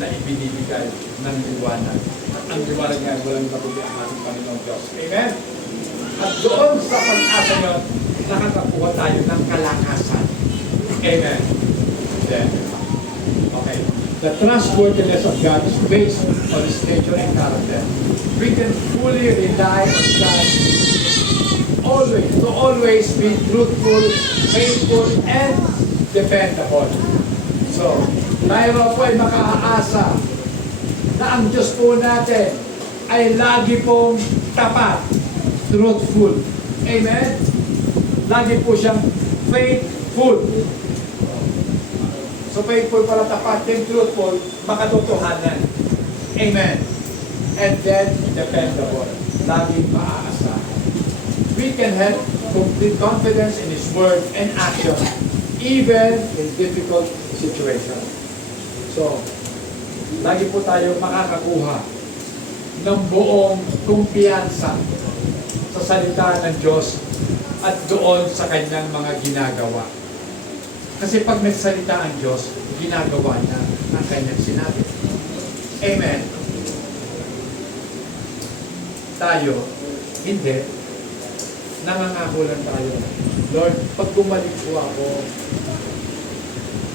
na ibinibigay ng liwanag. At ang liwanag nga, walang nabuli ang ating Panginoon Diyos. Amen? At doon sa pag-asa nyo, nakakakuha tayo ng kalakasan. Amen? Then, okay. The trustworthiness of God is based on His nature and character. We can fully rely on God to always be truthful, faithful, and dependable. So, tayo po ay makaaasa na ang Diyos po natin ay lagi pong tapat, truthful. Amen? Lagi po siyang faithful. So faithful pala tapat, then truthful, makatotohanan. Amen. And then, dependable. Laging maaasahan. We can have complete confidence in His word and action, even in difficult situations. So, lagi po tayo makakakuha ng buong kumpiyansa sa salita ng Diyos at doon sa kanyang mga ginagawa. Kasi pag nagsalita ang Diyos, ginagawa niya ang kanyang sinabi. Amen. Tayo, hindi. Nangangako lang tayo. Lord, pag bumalik po ako,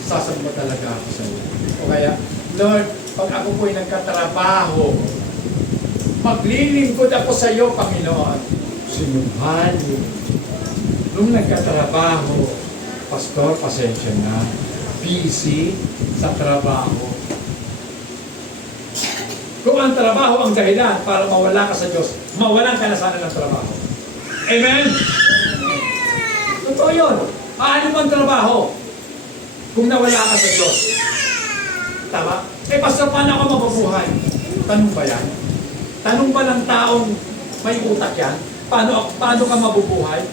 sasamba talaga ako sa iyo. O kaya, Lord, pag ako po'y nagkatrabaho, maglilingkod ako sa iyo, Panginoon. Sinumali. Nung nagkatrabaho, Pastor, pasensya na. Busy sa trabaho. Kung ang trabaho ang dahilan para mawala ka sa Diyos, mawalan ka na sana ng trabaho. Amen? Totoo yun. Paano mo ang trabaho kung nawala ka sa Diyos? Tama? Eh, Pastor, paano ako mabubuhay? Tanong ba yan? Tanong ba ng taong may utak yan? Paano ka mabubuhay?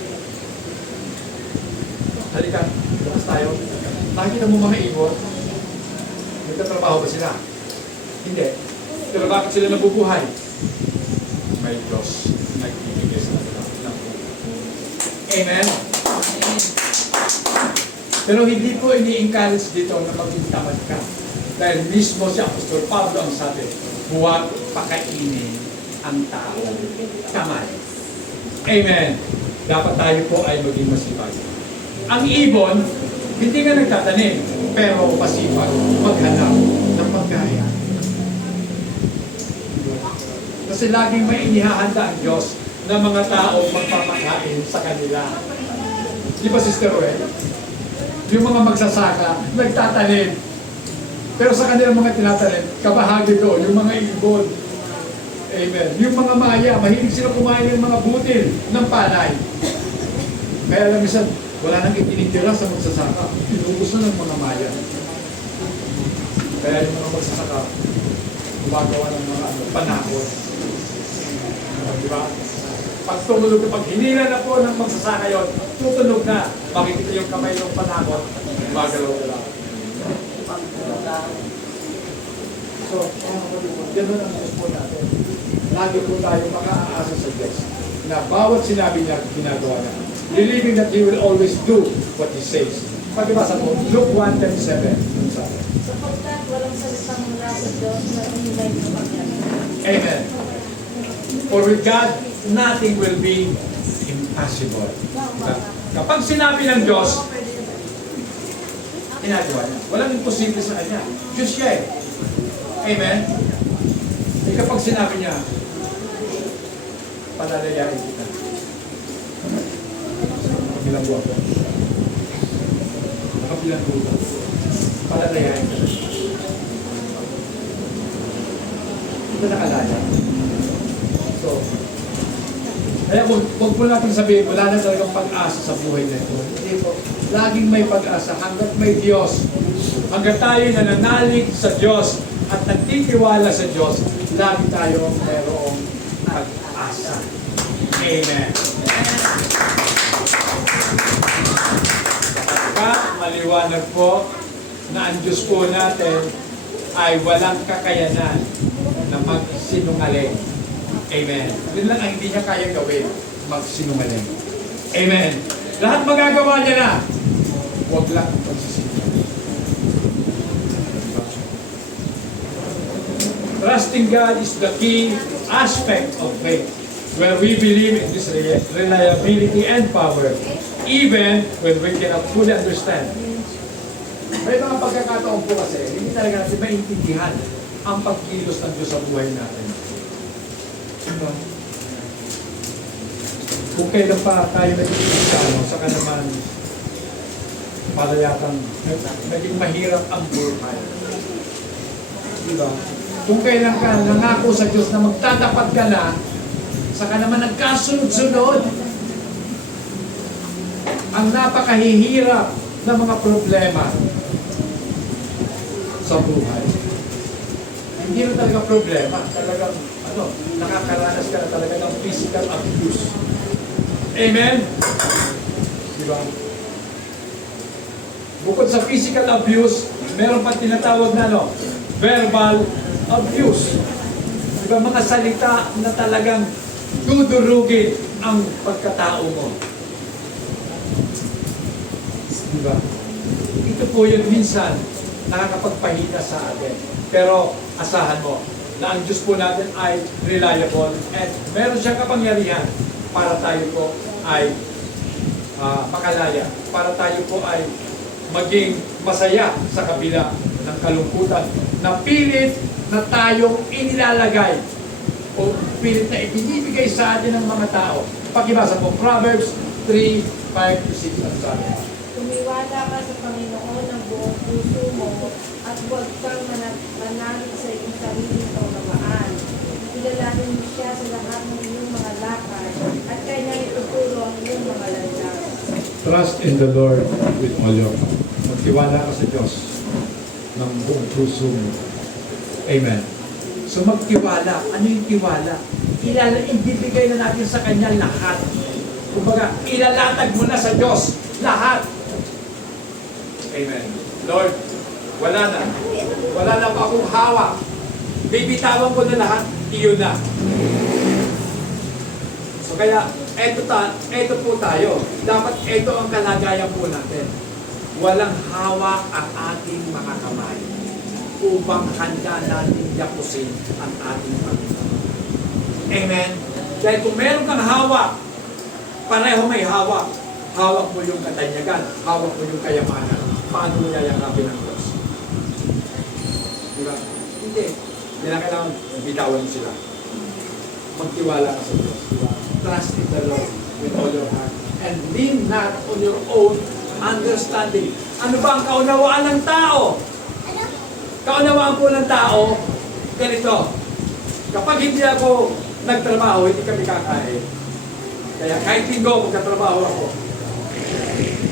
Halika, bukas tayo. Nakikita mo mga ibon? Nagtatrabaho ba sila? Hindi. Pero bakit sila nabubuhay? May Diyos nagbibigay sa kanila ng buhay. Amen? Pero hindi po ini-encourage dito na maging tamad ka. Dahil mismo si Apostol Pablo ang sabi, huwag pakainin ang tao tamad. Amen. Dapat tayo po ay maging masipag. Ang ibon, hindi nga nagtatanim, pero pasipag maghanap ng pagkaya. Kasi laging may inihahanda ang Diyos na mga tao magpapakain sa kanila. Di ba, Sister Ruel? Yung mga magsasaka, nagtatanim. Pero sa kanilang mga tinatanim, kabahagi doon, yung mga ibon. Amen. Yung mga maya, mahilig sila kumain ng mga butil ng palay. Kaya alam minsan, wala nang itinitira sa magsasaka. Inubos na ng mga maya. Kaya yung mga magsasaka, gumagawa ng mga panakot. Diba? Pag tumunog, pag hinila na po ng magsasaka yun, tutunog na. Makikita yung kamay ng panakot, gumagalaw-galaw. So, ganoon ang Diyos po natin. Lagi po tayo maka-aasa sa Diyos na bawat sinabi niya, ginagawa niya. Believing that He will always do what He says. Pagkibasa po, Luke 1:37. Sapagkat walang salitang mula sa Diyos na hinihintay ng pagkakas. Amen. For with God, nothing will be impossible. Kapag sinabi ng Diyos, ginagawa niya. Walang imposible sa kanya. Diyos siya eh. Amen? Eh kapag sinabi niya, palalayain kita. Nakabilang buwan ko. Nakabilang buwan. Palalayain kita. Ito nakalaya. So, kaya huwag po natin sabihin, wala na talagang pag-asa sa buhay na ito. Hindi po. Laging may pag-asa hanggat may Diyos. Hanggat tayo nananalig sa Diyos at nagtitiwala sa Diyos, lagi tayo mayroong pag-asa. Amen. At maliwanag po na ang Diyos po natin ay walang kakayanan na magsinungaling. Amen. Yun lang ang hindi niya kaya gawin, magsinungaling. Amen. Lahat magagawa niya na. Huwag lang magsisinungaling. Trusting God is the key aspect of faith, where we believe in His reliability and power, even when we cannot fully understand. May mga pagkakataon po kasi, hindi talaga natin maintindihan ang pagkilos ng Diyos sa buhay natin. Diba? Kung kailan pa tayo naging Kristiyano, saka naman palayatang naging mahirap ang buhay. Diba? Kung kailan ka nangako sa Diyos na magtatapat ka na, saka naman nagkasunod-sunod ang napakahihirap na mga problema sa buhay. Hindi na talaga problema, talagang nakakaranas ka na talaga ng physical abuse. Amen? Diba? Bukod sa physical abuse, meron pa tinatawag na verbal abuse. Diba, mga salita na talagang dudurugin ang pagkatao mo. Diba? Ito po yun minsan nakakapagpahina sa atin. Pero asahan mo na ang Diyos po natin ay reliable at meron siyang kapangyarihan para tayo po ay makalaya, para tayo po ay maging masaya sa kabila ng kalungkutan na pilit na tayong inilalagay o pilit na ibinibigay sa atin ng mga tao. Pakibasa po, Proverbs 3:5-6 ang sabi. Tumiwala ka sa Panginoon ng buong puso mo at huwag kang manalig sa iyong sariling kaunamaan. Kilalanin mo siya sa lahat ng iyong mga lakad at kanya ituturo ang iyong mga landas. Trust in the Lord with all your heart. Magtiwala ka sa Diyos ng buong puso mo. Amen. So magtiwala. Ano yung tiwala? Ibibigay na natin sa Kanya lahat. Kumbaga, ilalatag mo na sa Diyos lahat. Amen. Lord, wala na. Wala na pa akong hawak. Bibitawan ko na lahat, iyon na. So kaya, eto po tayo. Dapat eto ang kalagayan po natin. Walang hawak ang ating mga kamay upang handa natin yakusin ang ating Panginoon. Amen? Dahil kung meron kang hawak, pareho may hawak. Hawak mo yung katanyagan, hawak mo yung kayamanan. Paano mo yayakapin ang Diyos? Diba? Hindi. Hindi na kailangan bitawan mo sila. Magtiwala ka sa Diyos. Diba? Trust in the Lord with all your heart. And lean not on your own understanding. Ano ba ang kaunawaan ng tao? Kaunawaan po ng tao, ganito. Kapag hindi ako nagtrabaho, hindi kami kakain. Kaya kahit linggo, magkatrabaho ako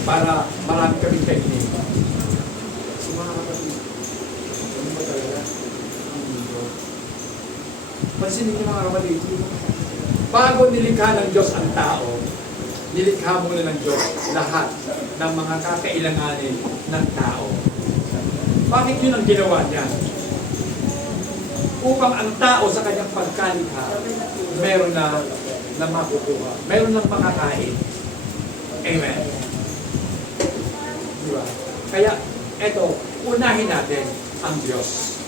para marami kaming kainin. So mga kapatid, ano ba talaga ang mundo? Pansinin niyo mga kapatid, bago nilikha ng Diyos ang tao, nilikha muna ng Diyos lahat ng mga kakailanganin ng tao. Bakit yun ang ginawa niya? Upang ang tao sa kanyang pagkalikha, meron na makukuha. Meron ng makakain. Amen. Diba? Kaya, eto, unahin natin ang Diyos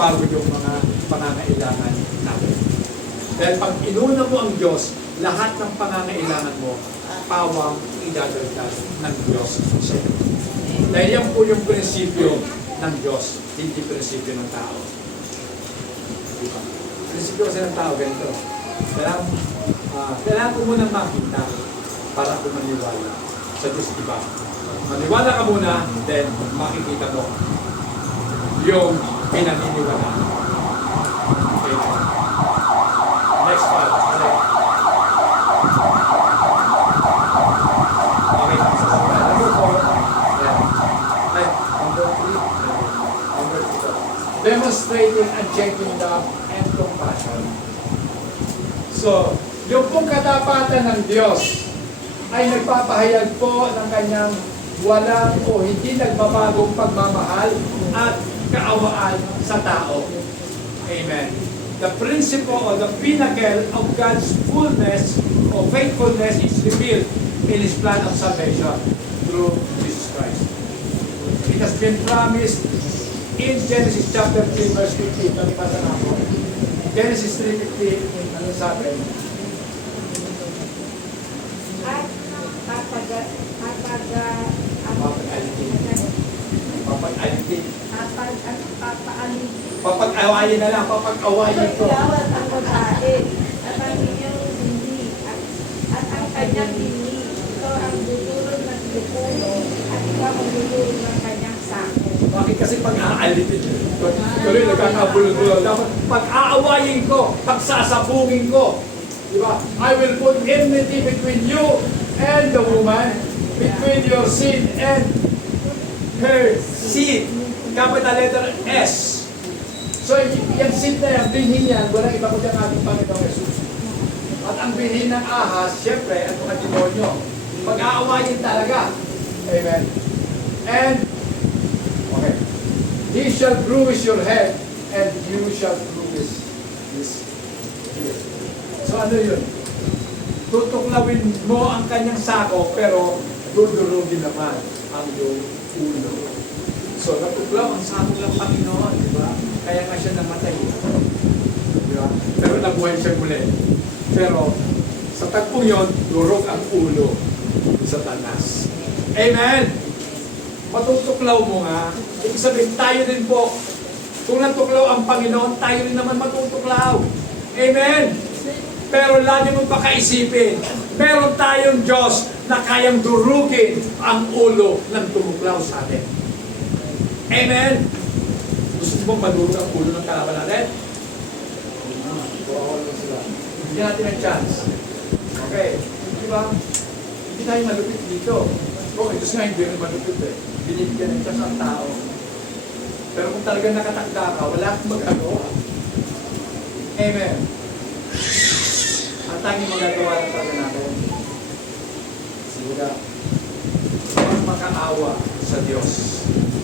bago yung mga pangangailangan natin. Dahil pag inuna mo ang Diyos, lahat ng pangangailangan mo, pawang idadagdag ng Diyos sa iyo. Dahil yan po yung prinsipyo ng Diyos, hindi prinsipyo ng tao. Diba? Prinsipyo kasi ng tao, ganito. Kailangan ko munang makita para ako maniwala sa Diyos, diba? Maniwala ka muna, then makikita mo yung pinaniniwalaan. Okay. Next part. Okay. Okay. Number 4. Yeah. Ay, number 3. Number 2. Demonstrating unchanging love and compassion. So, yung pong katapatan ng Diyos ay nagpapahayag po ng kanyang walang o hindi nagbabagong pagmamahal at kaawaan sa tao. Amen. The principle or the pinnacle of God's fullness or faithfulness is revealed in His plan of salvation through Jesus Christ. It has been promised in Genesis chapter 3 verse 15. Nalipasa na ako. Genesis 3:15, ano sabi? Papag-awayin na lang, papag-awayin ko. Bawat ang babae at ang inyong hindi at ang kanyang bini. Ito ang dudulog ng lupulo at ikaw ang dudulog ng kanyang sako. Bakit kasi pag-aalitin? Tuloy nagkakabulog-bulog. Dapat pag-aawayin ko, pagsasabungin ko. Diba? I will put enmity between you and the woman, between your seed and her seed. Capital letter S. So, yung seed na yan, binhin yan, walang iba ko dyan ating Panginoong Jesus. At ang binhin ng ahas, syempre, ang mga demonyo. Pag-aawayin talaga. Amen. And, okay. He shall bruise your head, and you shall bruise his heel. So, ano yun? Tutuklawin mo ang kanyang sako, pero dudurugin naman ang iyong ulo. So, natuklaw ang sako ng Panginoon, di ba? Kaya nga siya namatay. Di ba? Pero nabuhay siya muli. Pero, sa tagpong yun, durog ang ulo sa Satanas. Amen! Matutuklaw mo nga. Ibig sabihin, tayo din po. Kung natuklaw ang Panginoon, tayo rin naman matutuklaw. Amen! Pero lagi mong pakaisipin, meron tayong Diyos na kayang durugin ang ulo ng tumuklaw sa atin. Amen! Gusto mo madurog ang ulo ng kalaban natin? Hindi natin ang chance. Okay. Di ba? Hindi tayo malupit dito. Okay, Diyos nga hindi rin malupit eh. Binibigyan ng Diyos ang tao. Pero kung talagang nakatakda ka, wala akong magagawa. Amen. Ang tanging magagawa ng talaga natin, sigura, magmakaawa sa Diyos.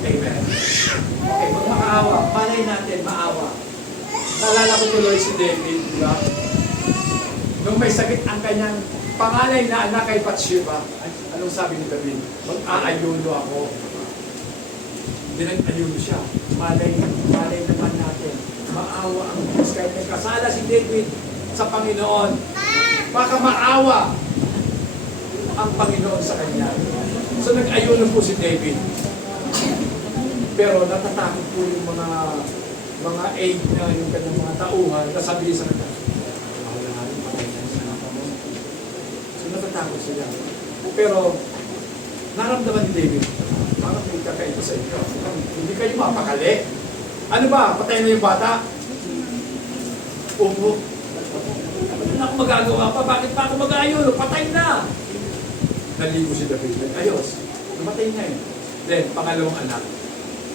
Amen. Okay, magmakaawa. Malay natin, maawa. Naalala ko tuloy si David, di ba? Nung may sakit ang kanyang panganay na anak kay Bathsheba, anong sabi ni David? Mag-aayuno ako. Pinag-ayuno siya. Malay naman natin. Maawa ang Diyos. Kahit nagkasala si David sa Panginoon, baka maawa ang Panginoon sa kanya. So nag-ayuno po si David. Pero natatakot po yung mga aid na yung kanyang mga tauhan na sabi sa kanya, so natatakot sila. Pero naramdaman ni David, parang may kakaiba sa inyo. Hindi kayo mapakali. Ano ba? Patay na yung bata? Opo. Ano na ako magagawa pa? Bakit pa ako mag-ayun? Patay na! Naligo si David. Ayos. Namatay na yun. Then, pangalawang anak,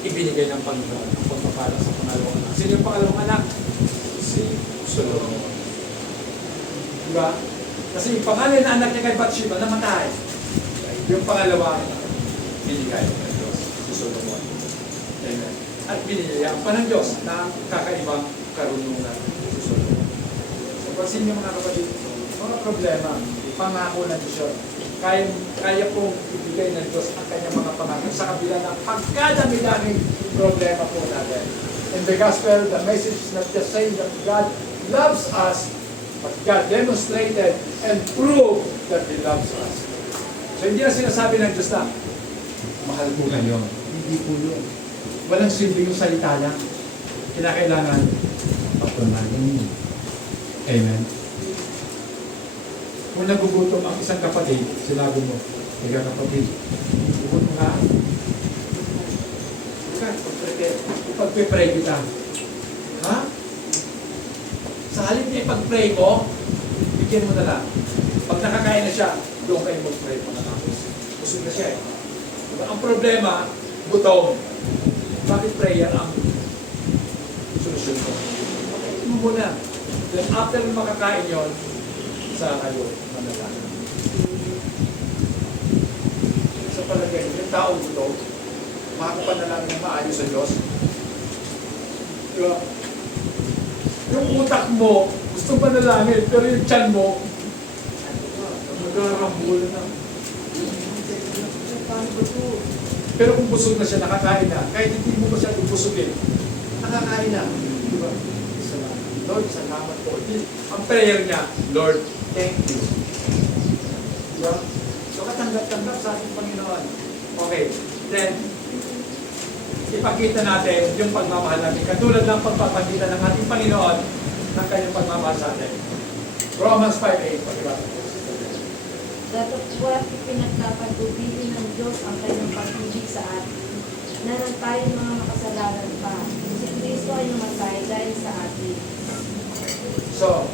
ibinigay ng Panginoon ang pagpapala sa pangalawang anak. Sino yung pangalawang anak? Si Solomon. Diba? Kasi yung pangalan na anak niya kay Bathsheba, namatay. Yung pangalawa, binigay ng Diyos, si Solomon. Amen. At binigyan pa ng Diyos na kakaibang karunungan si Solomon. So, pansin niyo mga kapatid, mga problema, pangako ng Diyos. Kaya pong ibigay ng Diyos ang kanyang mga pangako sa kabila ng pagkadami-daming problema po natin. In the gospel, the message is not just saying that God loves us, but God demonstrated and proved that He loves us. So hindi na sinasabi ng Diyos na, mahal ko kayo. Hindi po yun. Walang simple yung salita lang. Kinakailangan pagpamanin. Amen. Kung nagugutom ang isang kapatid, sinabi mo, ikaw kapatid, gugutom ka. Pag-pray kita. Ha? Sa halip niya ipag-pray ko, bigyan mo na lang. Pag nakakain na siya, doon kayo mag-pray mo na tapos. Busog na siya eh. Diba? Ang problema, gutom. Bakit prayer ang solusyon ko? Okay, mo muna. Then after makakain yon, sa kayo, manalangin. Sa palagay, yung taong gutom, makapanalangin ng maayos sa Diyos. Diba? Yung utak mo, gusto panalangin, pero yung tiyan mo, magkarambulan na. Paano ba ito? Pero kung busog na siya, nakakain na. Kahit hindi mo ba siya busugin, nakakain na. Diba? Salamat. Lord, salamat po. Ang prayer niya, Lord, thank you. Diba? So katanggap-tanggap sa ating Panginoon. Okay. Then, ipakita natin yung pagmamahal natin. Katulad ng pagpapakita ng ating Panginoon ng kanyang pagmamahal sa atin. Romans 5:8. Pag-ibasa po. Datapwat pinagkapagubili ng Diyos ang kanyang pag-ibig sa atin, na nang tayo mga makasalanan pa, si Kristo ay namatay dahil sa atin. So,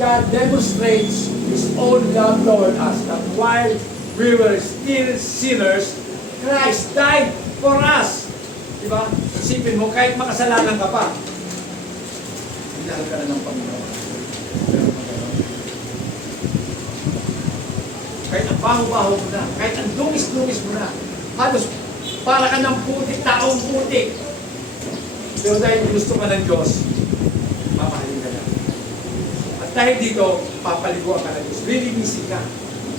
God demonstrates His own love toward us, that while we were still sinners, Christ died for us. Diba? Isipin mo, kahit makasalanan ka pa, minahal ka na ng Panginoon. Kahit ang baho-baho mo na, kahit ang dungis-dungis mo na, halos para ka ng putik, taong putik. Pero dahil gusto ka ng Diyos, mamahalin ka na. At dahil dito, papaliguan ka ng Diyos. Lilinisin ka,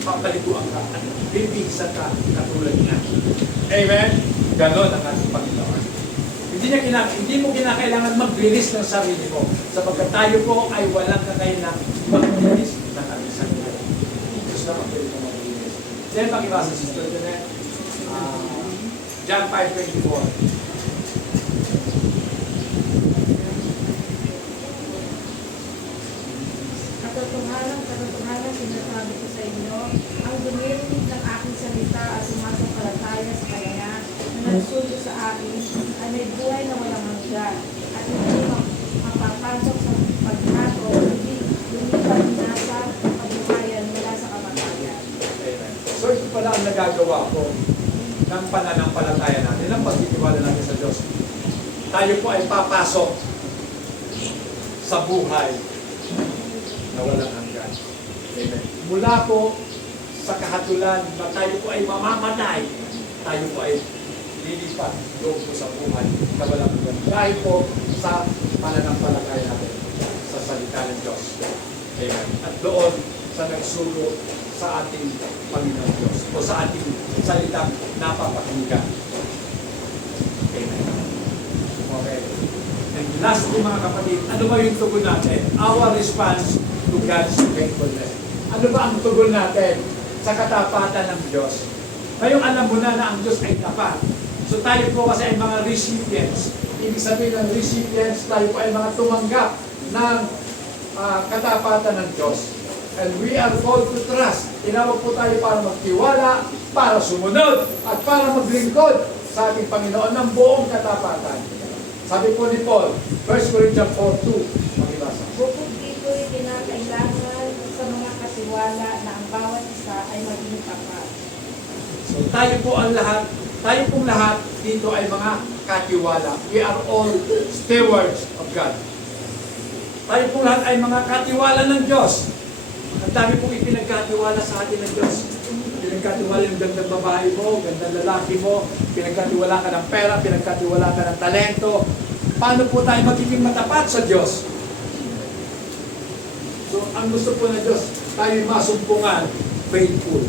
papaliguan ka, at bibihisan ka katulad niya. Amen? Ganon ang ating Panginoon. Hindi mo kinakailangan maglinis ng sarili mo, sapagkat tayo po ay walang kakailangan maglinis ng ating sarili. Diyos na magpili ko maglinis. Then, pakibasa si Sister Janet. John 5:24. Katotohanan, sinasabi ko sa inyo, ang dumirinig ng aking salita at sumasampalataya sa Kanya na nagsundo sa akin ay may buhay na walang hanggan at hindi mapapasok sa paghato, hindi lumipat na sa kabuhayan mula sa kamatayan. Amen. So ito pala ang nagagawa ko ng pananampalataya natin, ng pagtitiwala natin sa Diyos. Tayo po ay papasok sa buhay na walang hanggan. Amen. Mula po sa kahatulan na tayo po ay mamamatay, tayo po ay lilipat doon po sa buhay na walang hanggan. Dahil po sa pananampalataya natin sa salita ng Diyos. Amen. At doon sa nagsulo sa ating Panginoon Diyos o sa ating salitang napapakinggan. Amen. Okay. And lastly mga kapatid, ano ba yung tugon natin? Our response to God's faithfulness. Ano ba ang tugon natin sa katapatan ng Diyos? Ngayong alam mo na ang Diyos ay tapat. So tayo po kasi ay mga recipients. Ibig sabihin ng recipients, tayo po ay mga tumanggap ng katapatan ng Diyos. And we are called to trust. Tinawag po tayo para magtiwala, para sumunod, at para maglingkod sa ating Panginoon ng buong katapatan. Sabi po ni Paul, 1 Corinthians 4:2, makibasa. Bukod dito'y kinakailangan sa mga kasiwala na ang bawat isa ay maging tapat. So tayo pong lahat dito ay mga katiwala. We are all stewards of God. Tayo pong lahat ay mga katiwala ng Diyos. Ang dami pong ipinagkatiwala sa atin ng Diyos. Pinagkatiwala yung gandang babae mo, gandang lalaki mo, pinagkatiwala ka ng pera, pinagkatiwala ka ng talento. Paano po tayo magiging matapat sa Diyos? So, ang gusto po ng Diyos, tayo masumpungan, faithful.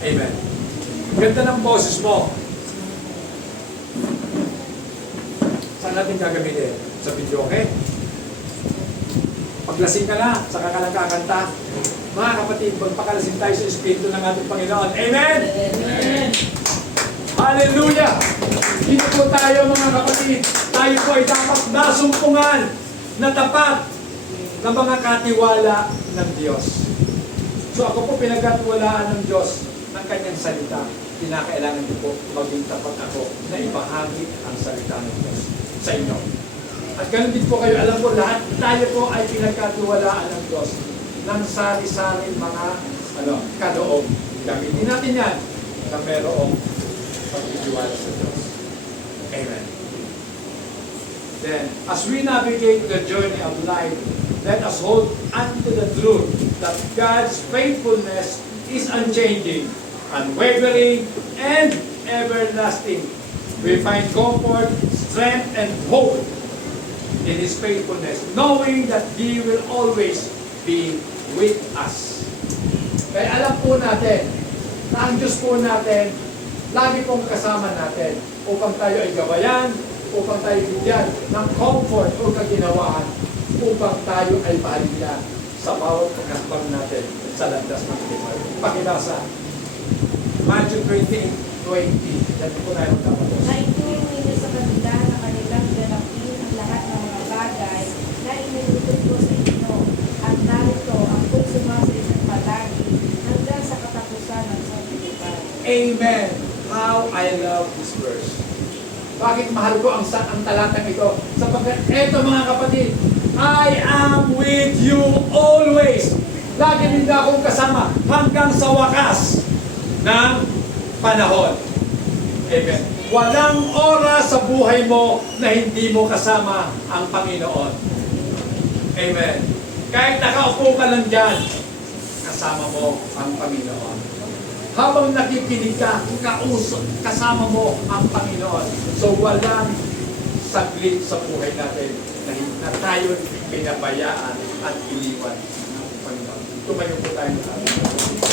Amen. Ganda ng boses mo. Saan natin gagamitin? Sa video, okay? Paglasing ka na, saka ka lang kakanta. Mga kapatid, magpakalasing tayo sa Espiritu ng ating Panginoon. Amen? Amen. Hallelujah! Dito po tayo mga kapatid. Tayo po ay dapat nasumpungan na tapat ng mga katiwala ng Diyos. So ako po pinagkatiwalaan ng Diyos ng kanyang salita. Kinakailangan ko po maging tapat ako na ibahagi ang salita ng Diyos sa inyo. At ganun din po kayo, alam po lahat, tayo po ay pinagkatiwalaan ng Diyos ng sari-sari mga kaloob. Gamitin natin yan na merong pagtitiwala sa Diyos. Amen. Then, as we navigate the journey of life, let us hold unto the truth that God's faithfulness is unchanging, unwavering, and everlasting. We find comfort, strength, and hope in His faithfulness, knowing that He will always be with us. Kaya alam po natin na ang Diyos po natin lagi pong kasama natin upang tayo ay gabayan, upang tayo bigyan ng comfort o kaginawaan, upang tayo ay pahalila sa bawat pagkakbang natin sa landas ng Pilipinas. Pakibasa, Matthew 28:20. Yan po tayo magkapatid. Na ituro ninyo sa kanila na kanilang ganapin ang lahat ng mga bagay na inilutoy ko sa inyo. At narito ang ko'y sumasa inyong palagi hanggang sa katapusan ng sanlibutan. Amen. How I love this verse. Bakit mahal ko ang talatang ito? Sapagkat eto mga kapatid, I am with you always. Lagi nila akong kasama hanggang sa wakas ng panahon. Amen. Walang oras sa buhay mo na hindi mo kasama ang Panginoon. Amen. Kahit nakaupo ka lang dyan, kasama mo ang Panginoon. Habang nakikinig ka, kasama mo ang Panginoon. So walang saglit sa buhay natin na tayo pinabayaan at iniwan ng Panginoon. Tumayo po tayo sa atin.